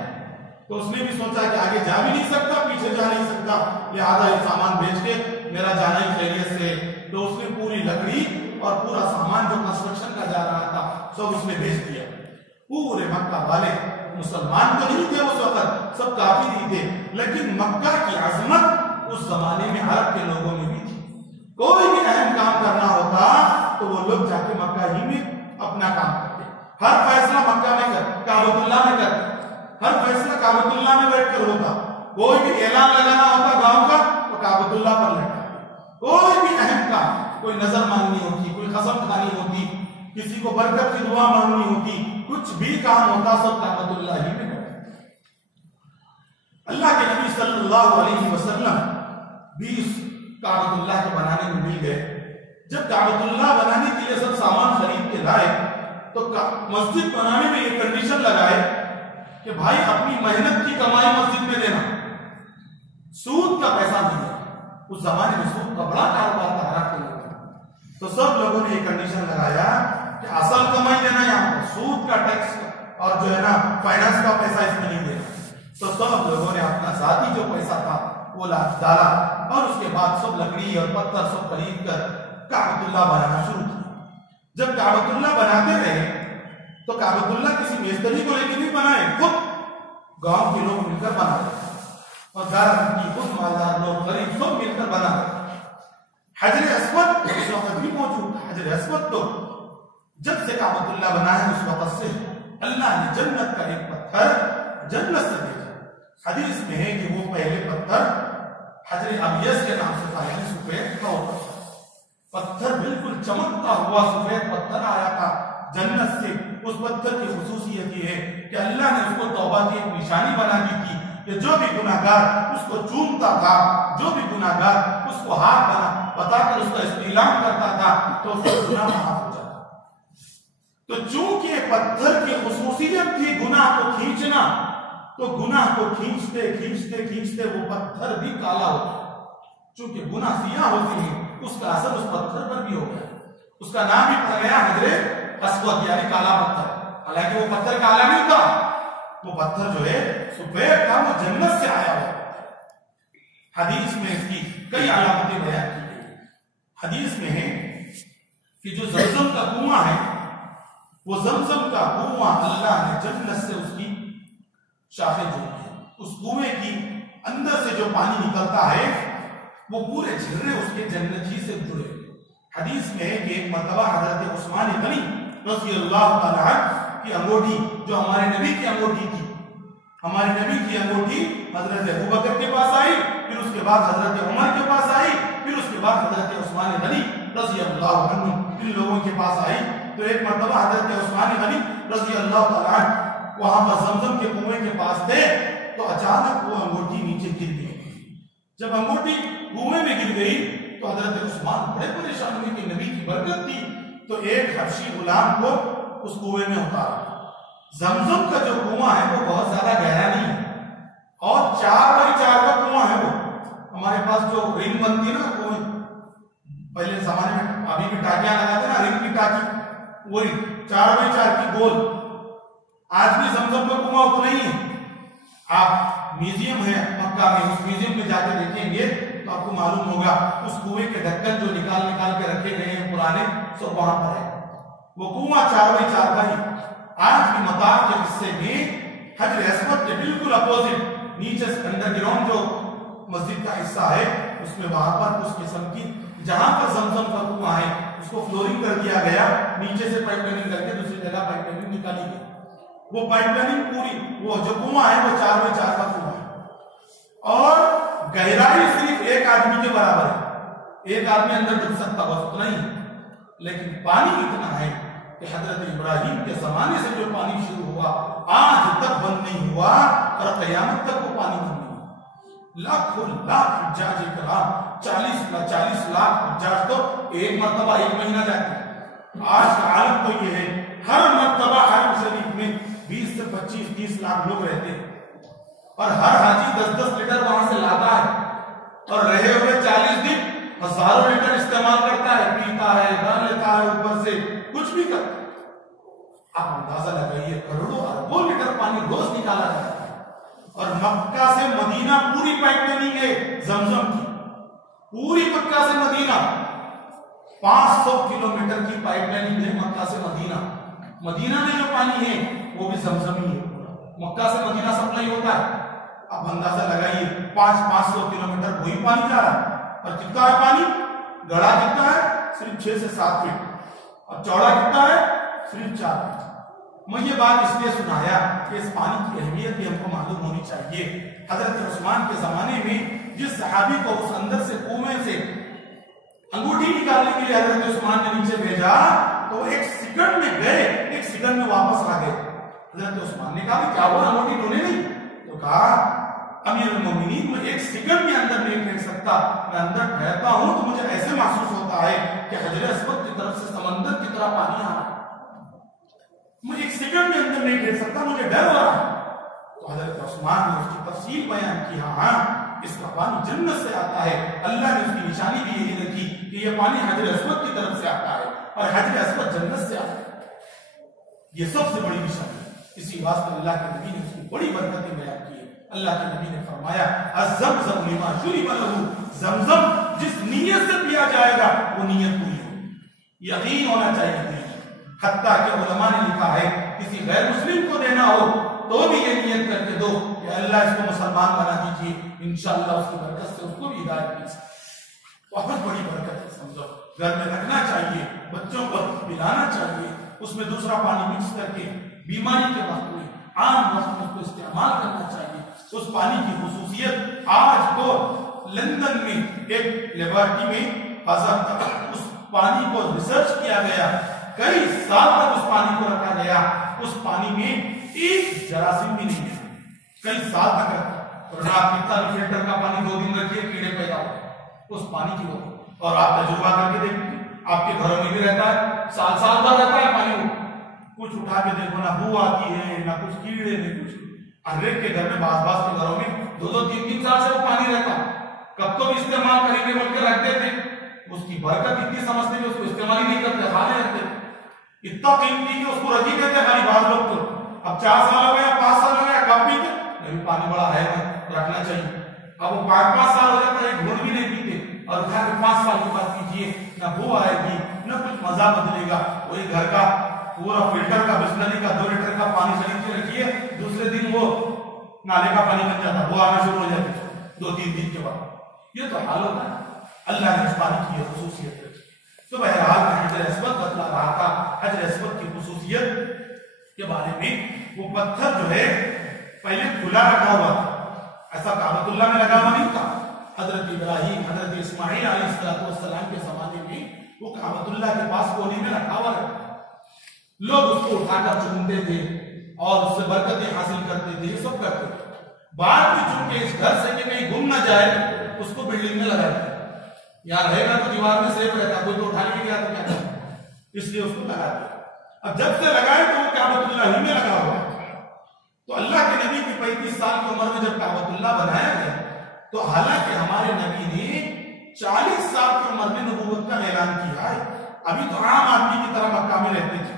तो उसने भी सोचा कि आगे जा भी नहीं सकता, पीछे जा नहीं सकता, लिहाजा ये सामान बेच के मेरा जाना ही खैरियत से। तो उसने पूरी लकड़ी और पूरा सामान जो कंस्ट्रक्शन का जा रहा था सब उसने बेच दिया। पूरे मक्का वाले, मुसलमान तो नहीं थे उस वक्त, सब काफिर ही थे, लेकिन मक्का की अजमत उस जमाने में अरब के लोगों में भी थी। कोई भी अहम काम करना होता तो वो लोग जाके मक्का ही में अपना काम करते, हर फैसला मक्का में कर, काबतुल्लाह में कर, हर फैसला काबतुल्लाह में बैठकर होता। कोई भी ऐलान लगाना होता गांव का तो काबतुल्लाह पर लगता। कोई भी अहम काम, कोई नजर मांगनी होती, कोई कसम खानी होती, किसी को बरकत की दुआ मांगनी होती, कुछ भी काम होता सब काबतुल्लाह ही में करते। अल्लाह के नबी सल्लल्लाहु अलैहि वसल्लम भी काबतुल्लाह के बनाने में मिल गए। जब काबतुल्लाह बनाने के लिए सब सामान खरीद के लाए तो मस्जिद बनाने में एक कंडीशन लगाए कि भाई अपनी मेहनत की कमाई मस्जिद में देना, सूद का पैसा नहीं देना। उस जमाने में सूद का बड़ा कारोबार था अरब के लोगों। तो सब लोगों ने एक कंडीशन लगाया कि असल कमाई देना, यहाँ पर सूद का टैक्स और जो है ना फाइनेंस का पैसा इसमें नहीं देना। तो सब लोगों ने अपना जाती जो पैसा था वो डाला और उसके बाद सब लकड़ी और पत्थर सब खरीद कर काबतुल्लाह बनाना शुरू किया। जब काबतुल्लाह बनाते रहे तो काबतुल्लाह किसी मिस्त्री को लेकर नहीं बनाए, खुद गांव के लोग मिलकर बना रहे और दारकूनी खुद माजार लोग गरीब सब मिलकर बना। हजर अस्वद उस वक्त भी मौजूद था। हजर अस्वद तो जब से काबतुल्लाह बना है उस वक्त से अल्लाह ने जन्नत का एक पत्थर जन्नत से भेजा। हदीस में है कि वो पहले पत्थर हजर अबियस के नाम से था, यानी सफेद का पत्थर, बिल्कुल चमकता हुआ सफेद पत्थर आया था जन्नत से। उस पत्थर की खुसूसियत ये है कि अल्लाह ने उसको तौबा की एक निशानी बना दी थी कि जो भी गुनाहगार उसको चूमता था, जो भी गुनाहगार उसको हाथ बताकर उसका इस्तेलाम करता था तो उसका गुनाह माफ हो जाता। तो चूंकि पत्थर की खुसूसियत थी गुनाह को खींचना, तो गुनाह को खींचते खींचते खींचते वो पत्थर भी काला हो गया। चूंकि गुनाह सियाह होती है, उसका असर उस पत्थर पर भी हो गया। उसका नाम भी पड़ गया हजरे अस्वद, यानी काला पत्थर। हालांकि वो पत्थर काला नहीं था, वो पत्थर जो है सफेद था, वो जन्नत से आया हुआ। हदीस में इसकी कई अलामतें बयान की गई। हदीस में है कि जो जमजम का कुआं है, वो जमजम का कुआं अल्लाह ने जन्नत से उसकी शाखें जोड़ी है। उस कुएं की अंदर से जो पानी निकलता है वो पूरे झर्रे उसके जन्नती से जुड़े। हदीस में है कि एक मर्तबा हजरत उस्मान गनी रज़ियल्लाहु ताला अन्हु की अंगूठी, जो हमारे नबी की अंगूठी थी, हमारे नबी की अंगूठी हजरत अबू बकर के पास आई, फिर उसके बाद हजरत उमर के पास आई, फिर उसके बाद हजरत उस्मान गनी रज़ियल्लाहु अन्हु इन लोगों के पास आई। तो एक मर्तबा हजरत उस्मान गनी रज़ियल्लाहु ताला अन्हु वहां पर जमजम के कुएं के पास थे, तो अचानक वो अंगूठी नीचे गिर गई। जब अंगूठी कुएं में गिर गई तो हजरत उस्मान बड़े परेशान हुए कि नबी की बरकत थी, तो एक हबशी गुलाम को उस कुएं में उतारा। जमजम का जो कुआं है वो बहुत ज्यादा गहरा नहीं है और 4x4 का कुआं है। वो हमारे पास जो रिंग बनती है ना कुएं, पहले जमाने में अभी भी टाकियां लगाते ना, रिंग की टाकी, वही 4x4 की गोल। आज भी जमजम का कुआं उतना ही है। आप म्यूजियम है मक्का में, उस म्यूजियम में जाके देखेंगे तो आपको मालूम होगा उस कुएं के ढक्कन जो निकाल के रखे गए हैं पुराने, सब वहां पर है। वो कुआं 4x4 का ही। आज भी मतार के हिस्से में हजर अस्वद के बिल्कुल अपोजिट नीचे से अंडरग्राउंड जो मस्जिद का हिस्सा है उसमें वहां पर उस किस्म की जहां पर जमजम का कुआं है उसको फ्लोरिंग कर दिया गया, नीचे से पाइपलाइनिंग करके दूसरी जगह पाइपलाइनिंग निकाली गई। वो पाइपलाइनिंग पूरी, वो जो कुआं है वो 4x4 का कुआं है और गहराई सिर्फ एक आदमी के बराबर है। एक आदमी अंदर डूब सकता, बस उतना ही। लेकिन पानी इतना है कि हजरत इब्राहिम के जमाने से जो पानी शुरू हुआ आज तक बंद नहीं हुआ और कयामत तक वो पानी बंद नहीं हुआ। लाखों लाख हुज्जाज इकराम, 40 लाख हुज्जाज तो एक मर्तबा एक महीना जाते हैं। आज का हालत तो ये है, हर मर्तबा हरम शरीफ में 20 से 25-30 लाख लोग रहते हैं और हर हाजी 10-10 लीटर वहां से लाता है और रहे हुए 40 दिन हजारों लीटर इस्तेमाल करता है, पीता है, रन लेता है, ऊपर से कुछ भी करता है। आप अंदाजा लगाइए, करोड़ों अरबों लीटर पानी रोज निकाला जाता है। और मक्का से मदीना पूरी पाइपलाइनिंग है जमजम की, पूरी मक्का से मदीना 500 किलोमीटर की पाइपलाइनिंग है। मक्का से मदीना, मदीना में जो पानी है वो भी जमजम ही है। मक्का से मदीना सप्लाई होता है। अब अंदाजा लगाइए 500 किलोमीटर वही पानी जा रहा है और कितना है पानी, गड़ा कितना है, सिर्फ 6 से 7 फीट और चौड़ा कितना है, सिर्फ 4 फीट। मैं ये बात इसलिए सुनाया कि इस पानी की अहमियत भी हमको मालूम होनी चाहिए। हजरत उस्मान के जमाने में जिस सहाबी को उस अंदर से कुएं से अंगूठी निकालने के लिए हजरत उस्मान ने नीचे भेजा तो एक सेकंड में गए, एक सेकंड में वापस आ गए। हजरत उस्मान ने कहा क्या हुआ, अंगूठी ढूंढे नहीं? तो कहा अमीरुल मोमिनीन, मैं एक सेकंड में अंदर नहीं फेंक सकता, मैं अंदर ठहरता हूं तो मुझे ऐसे महसूस होता है कि हजर अस्वद की तरफ से समंदर की तरह पानी आ रहा है। मैं एक सेकंड में अंदर नहीं फेंक सकता, मुझे डर हो रहा है। तो हजरत उस्मान ने उसकी तफसील बयान की, हाँ इसका पानी जन्नत से आता है। अल्लाह ने उसकी निशानी भी यही रखी कि यह पानी हजर अस्वद की तरफ से आता है और हजर अस्वद जन्नत से आता है। यह सबसे बड़ी निशानी। इसी वास्ते अल्लाह के नबी ने उसकी बड़ी बरकतें बयान की है। अल्लाह के नबी ने फरमाया अज़्ज़मज़म लिमा शुरिबा लहू, ज़मज़म जिस नीयत से पिया जाएगा वो नीयत पूरी हो, यकीन होना चाहिए। हत्ता के उलमा ने लिखा है किसी गैर मुस्लिम को देना हो तो भी ये नियत करके दो कि अल्लाह इसको मुसलमान बना दीजिए, इंशाअल्लाह उसकी बरकत से उसको भी हिदायत मिल सकती। बहुत बड़ी बरकत है, समझो। घर में रखना चाहिए, बच्चों को पिलाना चाहिए, उसमें दूसरा पानी मिक्स करके बीमारी के वक्त में, आम वक्त में उसको इस्तेमाल करना चाहिए। उस पानी की खुसूसियत आज तो लंदन में एक लेबोरेटरी में उस पानी को रिसर्च किया गया, कई साल तक उस पानी को रखा गया, उस पानी में एक जरासीम भी नहीं है, कई साल तक। और आप कितना भी फिल्टर का पानी 2 दिन रखिए, कीड़े पैदा होते उस पानी की वजह। और आप तजुर्बा करके देखिए, आपके घरों में भी रहता है, साल भर रहता है पानी, कुछ उठा के देखो ना बू आती है, ना कुछ कीड़े, नहीं कुछ। हर एक के घर में बास के घरों में 2-2, 3-3 साल से वो पानी रहता, कब तो इस्तेमाल करेंगे बोल के रखते थे। उसकी बरकत इतनी समझते थे, उसको इस्तेमाल ही नहीं करते, खाने रखते। इतना कीमती कि उसको रख ही देते खाली बात लोग तो। अब 4 साल हो गया, 5 साल हो गया, कब पीते? नहीं, पानी बड़ा है, रखना चाहिए। अब वो 5-5 साल हो जाता है, एक घूंट भी नहीं पीते, और उठा के 5 साल के बाद पीजिए, ना बू आएगी, ना कुछ मजा बदलेगा। वही घर का पूरा फिल्टर का, बिस्लरी का 2 लीटर का पानी खरीद के रखिए, दूसरे दिन वो नाले का पानी बन जाता, वो आना शुरू हो जाती 2-3 दिन के बाद। ये तो हाल होता है। अल्लाह ने इस पानी की खुसूसियत रखी। तो बहरहाल मैं हजर अस्वद बतला रहा था, हजर अस्वद की खुसूसियत के बारे में। वो पत्थर जो है पहले खुला रखा हुआ था, ऐसा काबतुल्लाह में लगा हुआ नहीं था। हजरत इब्राहिम, हजरत इस्माइल अलैहिस्सलाम के जमाने में वो काबतुल्लाह के पास कोने में रखा हुआ है, लोग उसको उठाकर चूमते थे और उससे बरकतें हासिल करते थे, ये सब करते थे। बाद में चूंकि इस घर से कहीं गुम ना जाए, उसको बिल्डिंग में लगा दिया। यहाँ रहेगा तो दीवार में सेफ रहता, कोई तो उठा के गया तो क्या करता, इसलिए उसको लगा दिया। अब जब से लगाए तो वो काबतुल्लाह ही में लगा हुआ है। तो अल्लाह के नबी की 35 साल की उम्र में जब काबतुल्लाह बनाया गया, तो हालांकि हमारे नबी ने 40 साल की उम्र में नबूवत का ऐलान किया है। अभी तो आम आदमी की तरह मक्का में रहते थे।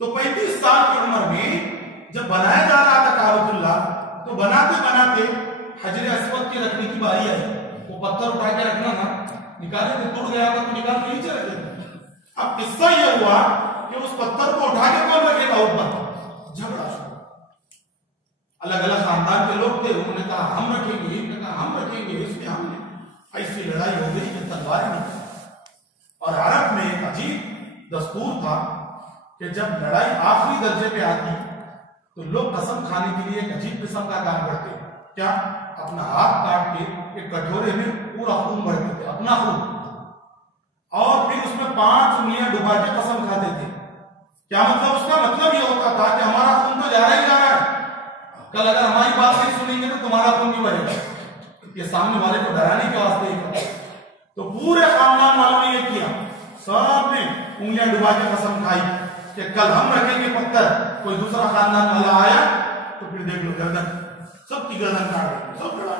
तो 35 साल की उम्र में जब बनाया जा रहा था काबतुल्लाह, तो बनाते बनाते हजर अस्वद के रखने की बारी आई। वो पत्थर उठा के रखना था, निकाले थे, टूट गया था तो निकाल के नीचे रखे थे। अब किस्सा यह हुआ कि उस पत्थर को उठा के कौन रखेगा ऊपर, झगड़ा शुरू। अलग अलग खानदान के लोग थे, उन्होंने कहा हम रखेंगे, इन्होंने कहा हम रखेंगे, इसलिए हमने ऐसी लड़ाई हो गई कि तलवार नहीं। और अरब में एक अजीब दस्तूर था कि जब लड़ाई आखिरी दर्जे पे आती तो लोग कसम खाने के लिए एक अजीब किस्म का काम करते। क्या? अपना हाथ काट के एक कटोरे में पूरा खून भरते थे, अपना खून, और फिर उसमें 5 उंगलियां डुबा के कसम खाते थे। क्या मतलब? उसका मतलब यह होता था कि हमारा खून तो जा रहा ही जा रहा है, कल अगर हमारी बात नहीं सुनेंगे तो तुम्हारा खून भी बहेगा। ये सामने वाले को डराने के वास्ते ही। तो पूरे खानदान वालों ने ये किया, सबने उंगलियां डुबा के कसम खाई कि कल हम रखेंगे पत्थर, कोई दूसरा खानदान वाला आया तो फिर देख लो गर्दन, सबकी गर्दन काट देंगे, सब लड़ा,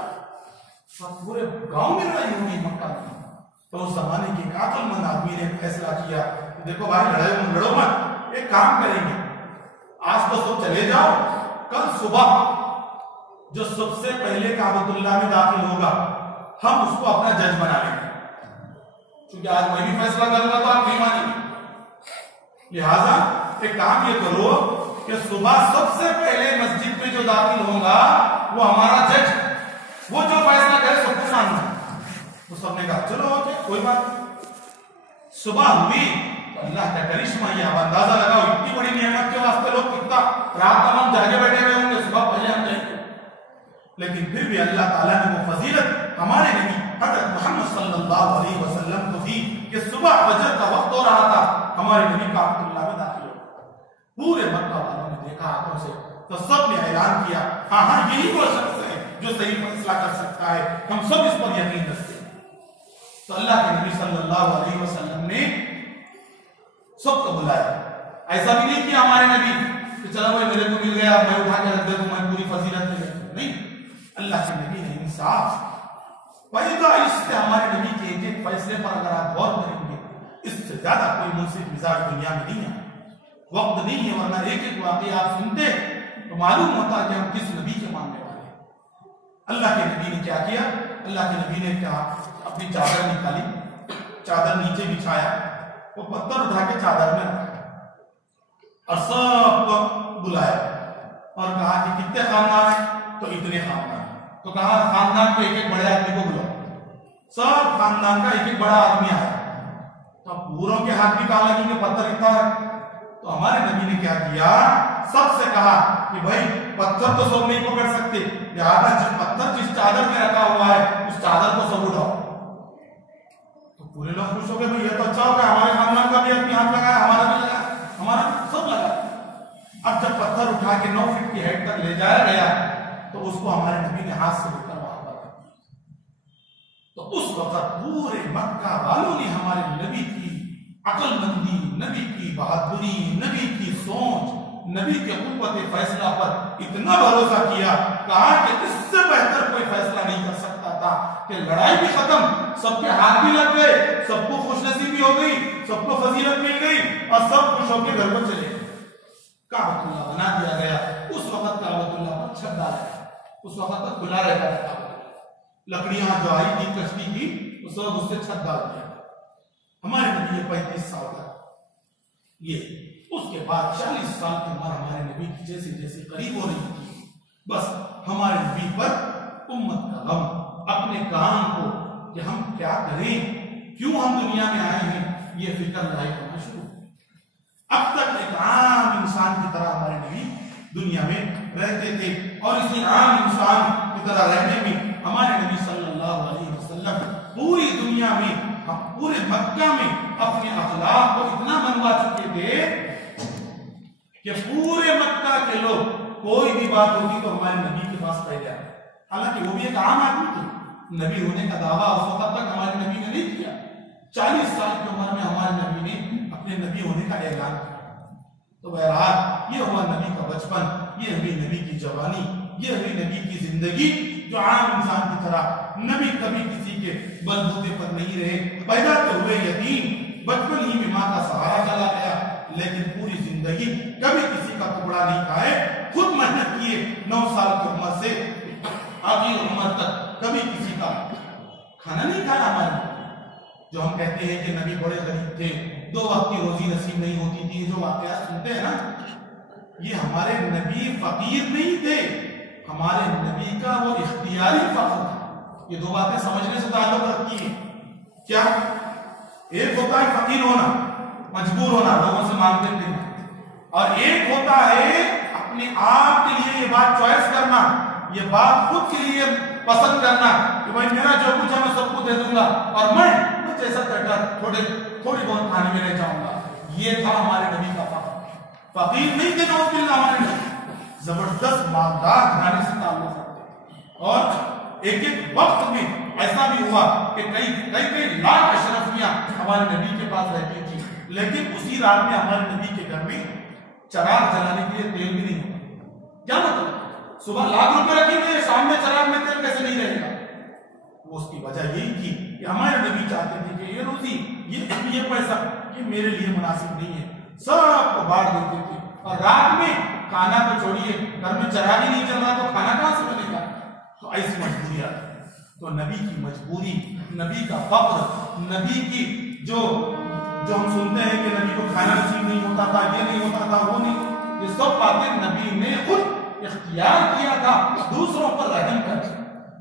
सब पूरे गांव में लड़ाई होगी मक्का में। तो उस जमाने के कातुलमंद आदमी ने फैसला किया, देखो भाई लड़ो मत, एक काम करेंगे, आज तो सब चले जाओ, कल सुबह जो सबसे पहले काबतुल्लाह में दाखिल होगा हम उसको अपना जज बना लेंगे, क्योंकि आज मैं भी फैसला करूंगा तो आप नहीं मानेंगे। लिहाजा एक काम ये करो कि सुबह सबसे पहले मस्जिद में जो दाखिल होगा वो हमारा जज, वो जो फैसला करे सबको मानना। तो सबने कहा चलो ओके, कोई बात। सुबह हुई तो अल्लाह का करिश्मा, ये आप अंदाजा लगाओ, इतनी बड़ी नियामत के वास्ते लोग कितना रात तमाम जागे बैठे हुए होंगे, सुबह पहले हम जाएंगे। लेकिन फिर भी अल्लाह ताला ने वो फजीलत हमारे नबी हज़रत मोहम्मद सल्लल्लाहु अलैहि वसल्लम को दी कि सुबह फजर का वक्त हो रहा था, हमारे नबी काबतुल्लाह में दाखिल हो। पूरे मक्का वालों ने देखा आंखों से, तो सब ने ऐलान किया, हाँ हाँ यही वो शख्स है जो सही फैसला कर सकता है, हम सब इस पर यकीन रखते हैं। तो अल्लाह के नबी सल्लल्लाहु अलैहि वसल्लम ने सबको बुलाया। ऐसा भी नहीं किया हमारे नबी कि चलो भाई मेरे को मिल गया, मैं उठा के रख दूं, मैं पूरी फजीलत में रखूं, नहीं। अल्लाह के नबी ने इंसाफ पैदा, इससे हमारे नबी के एक एक फैसले पर अगर आप गौर करेंगे, इससे ज्यादा कोई मुंसिफ मिजाज दुनिया में नहीं है, वक्त नहीं है, वरना एक एक वाकई आप सुनते तो मालूम होता कि हम किस नबी के मानने वाले हैं। अल्लाह के नबी ने क्या किया? अल्लाह के नबी ने क्या, अपनी चादर निकाली, चादर नीचे बिछाया, वो पत्थर उठा के चादर में रखा और सबको बुलाया। और कहा कि कितने खानदान है, तो इतने खानदान। तो कहा खानदान के एक एक बड़े आदमी को बुलाओ। सब खानदान का एक एक बड़ा आदमी आया। तो पूरों के हाथ भी कहा लगी कि पत्थर इतना है। तो हमारे नबी ने क्या किया, सबसे कहा कि भाई पत्थर तो सब नहीं पकड़ सकते, लिहाजा जिस पत्थर जिस चादर में रखा हुआ है उस चादर को सब उठाओ। तो पूरे लोग खुश हो गए, भाई ये तो अच्छा हो गया, हमारे खानदान का भी अपनी हाथ लगाया, हमारा भी लगा, हमारा सब लगा। अब जब पत्थर उठा के 9 फीट की हाइट तक ले जाया गया तो उसको हमारे नबी ने हाथ से लेकर वहां पर, तो उस वक्त पूरे मक्का वालों ने हमारे नबी की अक्लमंदी, नबी की बहादुरी, नबी की सोच, नबी के कुव्वत फैसला पर इतना भरोसा किया, कहा कि इससे बेहतर कोई फैसला नहीं कर सकता था कि लड़ाई भी खत्म, सबके हाथ भी लग गए, सबको खुशनसीबी हो गई, सबको फजीलत मिल गई और सब खुश होकर घर पर चले। काबतुल्लाह बना दिया गया। उस वक्त काबतुल्लाह पर छत डाला, उस वक्त तक खुला रहता था, लकड़ियां जो आई थी कश्ती की उस वक्त उससे छत डाल दिया। हमारे नबी 35 साल तक ये, उसके बाद 40 साल की उम्र हमारे नबी की जैसे जैसे करीब हो रही थी, बस हमारे नबी पर उम्मत का गम, अपने काम को कि हम क्या करें, क्यों हम दुनिया में आए हैं, ये फिक्र लायक होना शुरू। अब तक एक आम इंसान की तरह हमारे नबी दुनिया में रहते थे और इसी आम इंसान की तरह रहने में हमारे नबी सल्लल्लाहु अलैहि वसल्लम पूरी दुनिया में, पूरे मक्का में अपने अखलाक को इतना मनवा चुके थे कि पूरे मक्का के लोग कोई भी बात होती तो हमारे नबी के पास पहुंच जाते। हालांकि वो भी एक आम आदमी थे, नबी होने का दावा उस वक्त तक हमारे नबी ने नहीं किया। 40 साल की उम्र में हमारे नबी ने अपने नबी होने का ऐलान किया। तो बहरहाल ये हुआ नबी का बचपन, ये हुई नबी की जवानी, ये हुई नबी की जिंदगी जो आम इंसान की तरह। नबी कभी किसी के बलबूते पर नहीं रहे, पैदा तो हुए यतीम, बचपन ही में मां का सहारा चला गया, लेकिन पूरी जिंदगी कभी किसी का टुकड़ा नहीं खाए, खुद मेहनत किए। 9 साल की उम्र से आखिरी उम्र तक कभी किसी का खाना नहीं खाया। हमारे जो हम कहते हैं कि नबी बड़े गरीब थे, 2 वक्त की रोजी नसीब नहीं होती थी, जो वाकया सुनते हैं ना, ये हमारे नबी फकीर नहीं थे, हमारे नबी का वो इख्तियारी फख्र था। ये 2 बातें समझने से ताल्लुक रखती है। क्या? एक होता है फकीर होना, मजबूर होना, लोगों से मांगते थे, और एक होता है अपने आप के लिए ये बात चॉइस करना, ये बात खुद के लिए पसंद करना कि भाई मेरा जो कुछ है मैं सबको दे दूंगा और मैं जैसा कहकर थोड़ी बहुत खाने में रह जाऊंगा। ये था हमारे नबी का फख्र। फकीर नहीं थे नौजुबिल्लाह हमारे नबी, जबरदस्त मालदार घराने से ताल्लुक रखते। और एक एक वक्त में ऐसा भी हुआ कि कई लाख अशरफियां हमारे नबी के पास रहती थी, लेकिन उसी रात में हमारे नबी के घर में चिराग जलाने के लिए तेल भी नहीं होता। क्या मतलब? सुबह लाख रुपए रखेंगे, शाम में चिराग में तेल कैसे नहीं रहेगा? वो उसकी वजह यही थी कि हमारे नबी चाहते थे कि ये रोजी, ये पैसा ये मेरे लिए मुनासिब नहीं है, सबको बांट देते थे। और रात में खाना तो छोड़िए, घर में चिराग ही नहीं चल रहा तो खाना कहां से बनेगा? तो ऐसी मजबूरी आती। तो नबी की मजबूरी, नबी का फख्र, नबी की जो हम सुनते हैं कि नबी को खाना नसीब नहीं होता था, ये नहीं होता था, वो नहीं, ये सब बातें नबी ने खुद इख्तियार किया था। दूसरों पर रहम कर,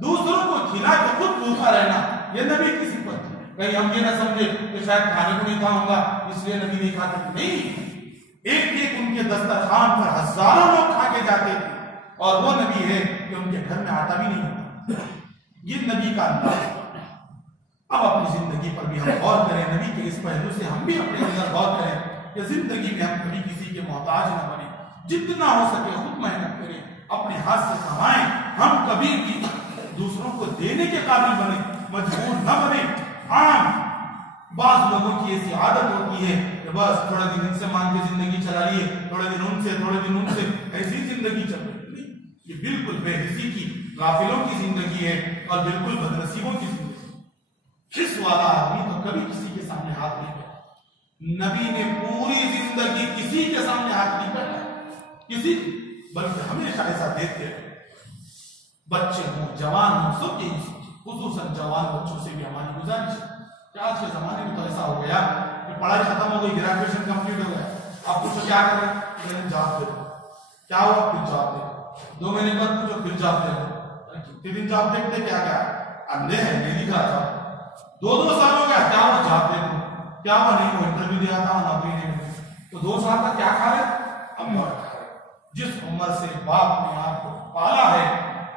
दूसरों को खिला के खुद भूखा रहना, ये नबी की सिफत थी। कहीं हम ये ना समझे कि शायद खाने को नहीं खाऊंगा इसलिए नबी नहीं खाते, नहीं। एक एक उनके दस्तरखान पर हजारों लोग खा के जाते थे, और वो नबी है कि उनके घर में आटा भी नहीं होता। ये नबी का अंदाज। अब अपनी जिंदगी पर भी हम गौर करें, नबी के इस पहलू से हम भी अपने अंदर गौर करें कि जिंदगी में हम कभी किसी के मोहताज न बने, जितना हो सके खुद मेहनत करें, अपने हाथ से कमाएं, हम कभी भी दूसरों को देने के काबिल बने, मजबूर न बने। बाज लोगों की ऐसी आदत होती है कि बस थोड़ा दिन इनसे मांग के जिंदगी चला लिए, थोड़े दिन उनसे, ऐसी जिंदगी चल रही। ये बिल्कुल बेहिसी की, गाफिलों की जिंदगी है और बिल्कुल बदनसीबों की जिंदगी। हिस्स वाला आदमी तो कभी किसी के सामने हाथ नहीं बढ़ाया। नबी ने पूरी जिंदगी किसी के सामने हाथ नहीं बढ़ाया, किसी, बल्कि हमेशा ऐसा देखते रहे। बच्चे हों, जवान हों, सब यही सोचे, खुसूसन जवान बच्चों से भी हमारी गुजारिश है कि आज के जमाने में तो ऐसा हो गया कि पढ़ाई खत्म हो गई, ग्रेजुएशन कंप्लीट हो गया, आप पूछो क्या कर रहे हैं, जॉब दे दो। क्या हुआ, फिर जॉब देखो। 2 महीने बाद पूछो, फिर जॉब देखो। कितने दिन जॉब देखते, क्या क्या अंधे हैं, नहीं दिखा जॉब। 2 साल हो गया, क्या हुआ, जॉब देखो। क्या हुआ, नहीं वो इंटरव्यू दिया था, नौकरी नहीं मिली। तो 2 साल तक क्या खा रहे, अब खा रहे। जिस उम्र से बाप ने आपको पाला है,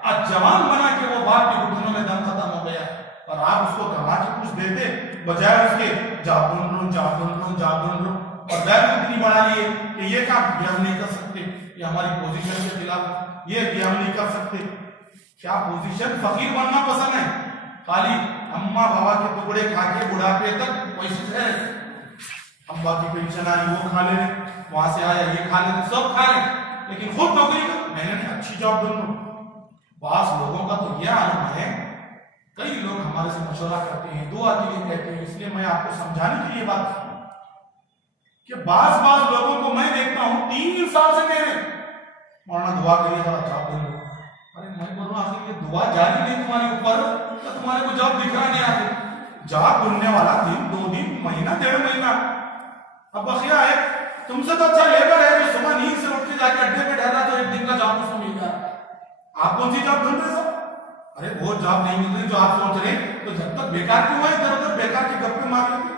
आज जवान बना के वो बाप के घुटनों में दम खत्म हो गया, और आप उसको कमा के कुछ देते, बजाय उसके जॉब ढूंढ लो, जॉब ढूंढ लो, जॉब ढूंढ लो, और बैग इतनी बढ़ा लिए कि ये काम भी हम नहीं कर सकते, ये हमारी पोजीशन के खिलाफ, ये भी हम नहीं कर सकते। क्या पोजीशन, फकीर बनना पसंद है, खाली अम्मा बाबा के टुकड़े खा के बुढ़ापे तक कोशिश है। अम्मा की पेंशन आई वो खा ले, वहां से आया ये खा ले, सब खा ले, लेकिन खुद नौकरी का मैंने अच्छी जॉब ढूंढ लो। बास लोगों का तो यह आलम है, कई लोग हमारे से मशवरा करते हैं, दुआ के लिए कहते हैं, इसलिए मैं आपको समझाने के लिए बात कि बास लोगों को मैं देखता हूं 3 साल से कह रहे मौलाना दुआ करिए जरा जॉब ढूंढ लो। अरे मैं बोल रहा हूं ये दुआ जारी नहीं तुम्हारे ऊपर, तो तुम्हारे को जॉब दिख रहा नहीं आगे। जॉब ढूंढने वाला 1 2 दिन, महीना 1.5 महीना, अब बखिया है। तुमसे तो अच्छा लेबर है जो सुबह नींद से उठ के जाके अड्डे पे ठहरा तो 1 दिन का जॉब उसको मिल गया। आप कौन सी जॉब ढूंढ रहे सब? अरे वो जॉब नहीं मिल रही जो आप सोच रहे, तो जब तक बेकार क्यों है, इधर उधर बेकार के गप्पे मार लेते।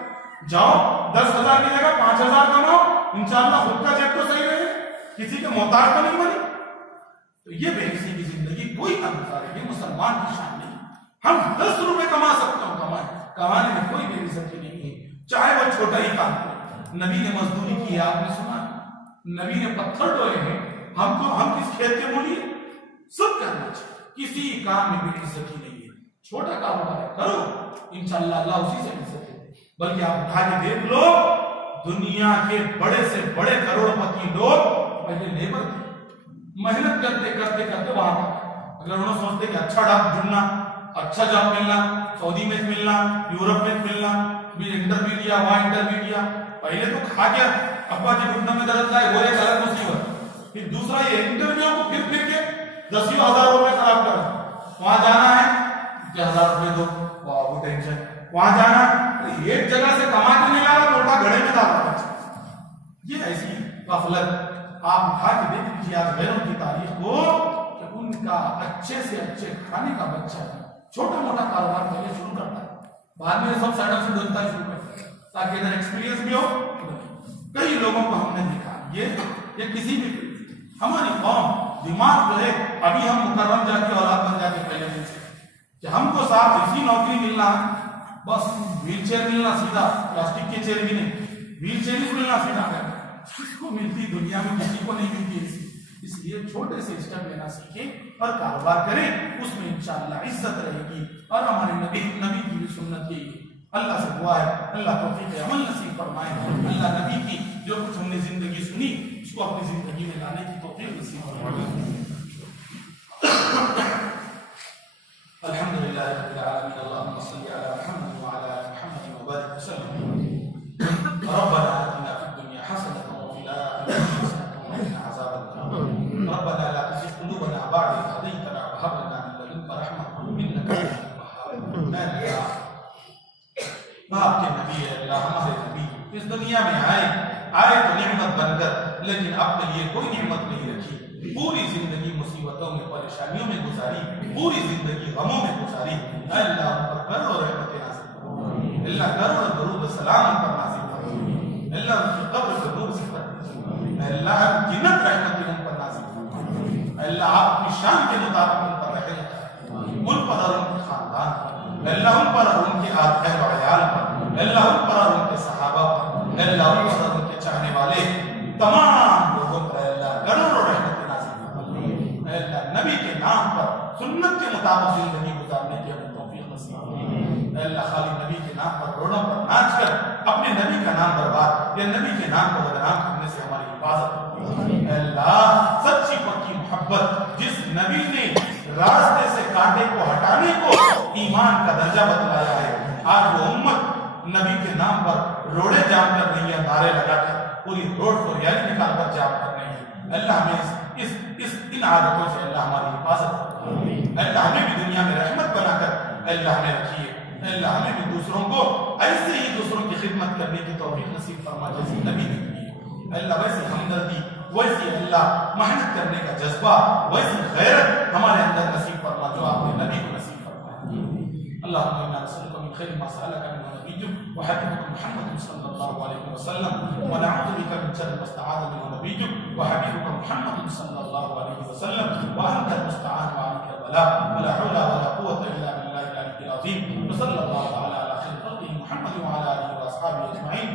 जाओ 10,000 की जगह 5,000 कमाओ, इंशाल्लाह खुद का जेब तो सही रहे, किसी के मोहताज तो नहीं बने। तो ये बेहिसी की जिंदगी कोई अनुसार है, ये मुसलमान की शान नहीं। हम 10 रुपए कमा सकते हो, कमाने में कोई बेइज्जती नहीं है, चाहे वो छोटा ही काम हो। नबी ने मजदूरी की है, आपने सुना, नबी ने पत्थर ढोए हैं, हम किस खेत के बोलिए, सब करना चाहिए, किसी काम में बेइज्जती नहीं है। छोटा कारोबार है, करो, इंशाअल्लाह अल्लाह उसी से इज्जत है। बल्कि आप उठा के देख लो, दुनिया के बड़े से बड़े करोड़पति लोग पहले लेबर थे, मेहनत करते करते करते वहां तक। अगर उन्होंने सोचते कि अच्छा जॉब ढूंढना, अच्छा जॉब मिलना, सऊदी में मिलना, यूरोप में मिलना, भी इंटरव्यू दिया, वहां इंटरव्यू दिया, पहले तो खा गया, अब्बा जी घुटनों में दर्द लाए, वो एक अलग मुसीबत। फिर दूसरा ये इंटरव्यू को फिर के 10,000 रुपए खराब कर, वहां जाना है 10,000 रुपए दो, वो टेंशन, वहां जाना एक जगह से कमा के नहीं ला रहा, उल्टा घड़े में डाल। ये ऐसी गफलत आप उठा के देख लीजिए आज गैरों की तारीख को, कि उनका अच्छे से अच्छे खाने का बच्चा छोटा मोटा कारोबार पहले शुरू करता है, बाद में सब साइडों से ढूंढता शुरू करता है, ताकि इधर एक्सपीरियंस भी हो। कई लोगों को हमने देखा, ये किसी भी हमारी कौम दिमाग जो है, अभी हम मुकर्रम जाति औलाद बन जाते पहले दिन से, कि हमको साहब ऐसी नौकरी मिलना, बस व्हील चेयर मिलना सीधा, प्लास्टिक के चेयर भी नहीं, व्हील चेयर ही मिलना सीधा है, किसको मिलती दुनिया में, किसी को नहीं मिलती। इसलिए छोटे से स्टेप लेना सीखें और कारोबार करें, उसमें इंशाअल्लाह इज्जत रहेगी। और हमारे नबी की भी सुन्नत यही है। अल्लाह से दुआ है, अल्लाह तौफीक अमल नसीब फरमाए, अल्लाह नबी की जो कुछ हमने जिंदगी सुनी उसको अपनी जिंदगी में लाने की तौफीक नसीब फरमाए। अल्हम्दुलिल्लाह रब्बिल आलमीन, अल्लाहुम्मा सल्लि अला मुहम्मद व अला आलि मुहम्मद व बारिक वसल्लम। रब्बना आतिना फिद दुनिया हसनतन व फिल आखिरति हसनतन व क़िना अज़ाबन्नार। रब्बना ला तुज़िग़ क़ुलूबना बअद इज़ हदैतना व हब लना मिन लदुनका रहमतन इन्नका अंतल वहाब। आपके नबी है अल्लाह, हमारे नबी इस दुनिया में आए तो नेमत बनकर, लेकिन अपने लिए कोई नेमत नहीं रखी। पूरी जिंदगी मुसीबतों में, परेशानियों में गुजारी, पूरी जिंदगी गमों में गुजारी। अल्लाह पर करोड़ों रहमतें नाज़िल फरमा, अल्लाह करोड़ों दरूद सलाम पर नाज़िल फरमा, अल्लाह उनकी कब्र को नूर से भर दे, अल्लाह जिन्नत रहमतें उन पर नाज़िल फरमा, अल्लाह आपकी शान के मुताबिक उन पर रहमत कर, उन पर और उनके खानदान पर, अल्लाह उन पर और उनके आत्मा व अयाल पर, अल्लाह उन पर और उनके सहाबा पर, अल्लाह उन पर और उनके चाहने वाले तमाम लोगों पर अल्लाह करोड़ों रहमतें नाज़िल फरमा। अल्लाह नबी के नाम पर सुन्नत के मुताबिक जिंदगी गुजारने की हमें तौफीक नसीब फरमा। अल्लाह खाली नबी के नाम पर रोडों पर नाच कर अपने नबी का नाम बर्बाद या नबी के नाम को बदनाम करने से हमारी हिफाजत फरमा। अल्लाह सच्ची पक्की मोहब्बत, जिस नबी ने रास्ते से कांटे को हटाने को ईमान का दर्जा बतलाया है, आज वो उम्मत नबी के नाम पर रोड़े जाम कर रही है, नारे लगाकर पूरी रोड को रैली निकालकर जाम कर रही है। अल्लाह हमें इन आदतों से अल्लाह हमारी हिफाजत, अल्लाह हमें भी दुनिया में रहमत बनाकर अल्लाह हमें रखिए, अल्लाह हमें भी दूसरों को ऐसे ही दूसरों की खिदमत करने की तौफीक नसीब फरमा जैसे नबी ने की। अल्लाह वैसे हमदर्दी वैसी अल्लाह मेहनत करने का जज्बा, वैसी गैरत हमारे अंदर नसीब फरमा जो आपने नबी को नसीब फरमाया। अल्लाहुम्मा इन्ना नसअलुका मिन खैरि मा सअलका मिन्हु नबियुक व हबीबुक मुहम्मद सल्लल्लाहु अलैहि वसल्लम व नऊज़ु बिका मिन शर्रि मा इस्तआज़ मिन्हु नबियुक व हबीबुक मुहम्मद सल्लल्लाहु अलैहि वसल्लम व अंतल मुस्तआन व अलैका बला व ला हौला व ला कुव्वता इल्ला बिल्लाहिल अलिyyil अज़ीम। व सल्लल्लाहु तआला अला खैरि खल्क़िही मुहम्मद व अला आलिहि व अस्हाबिही अजमईन।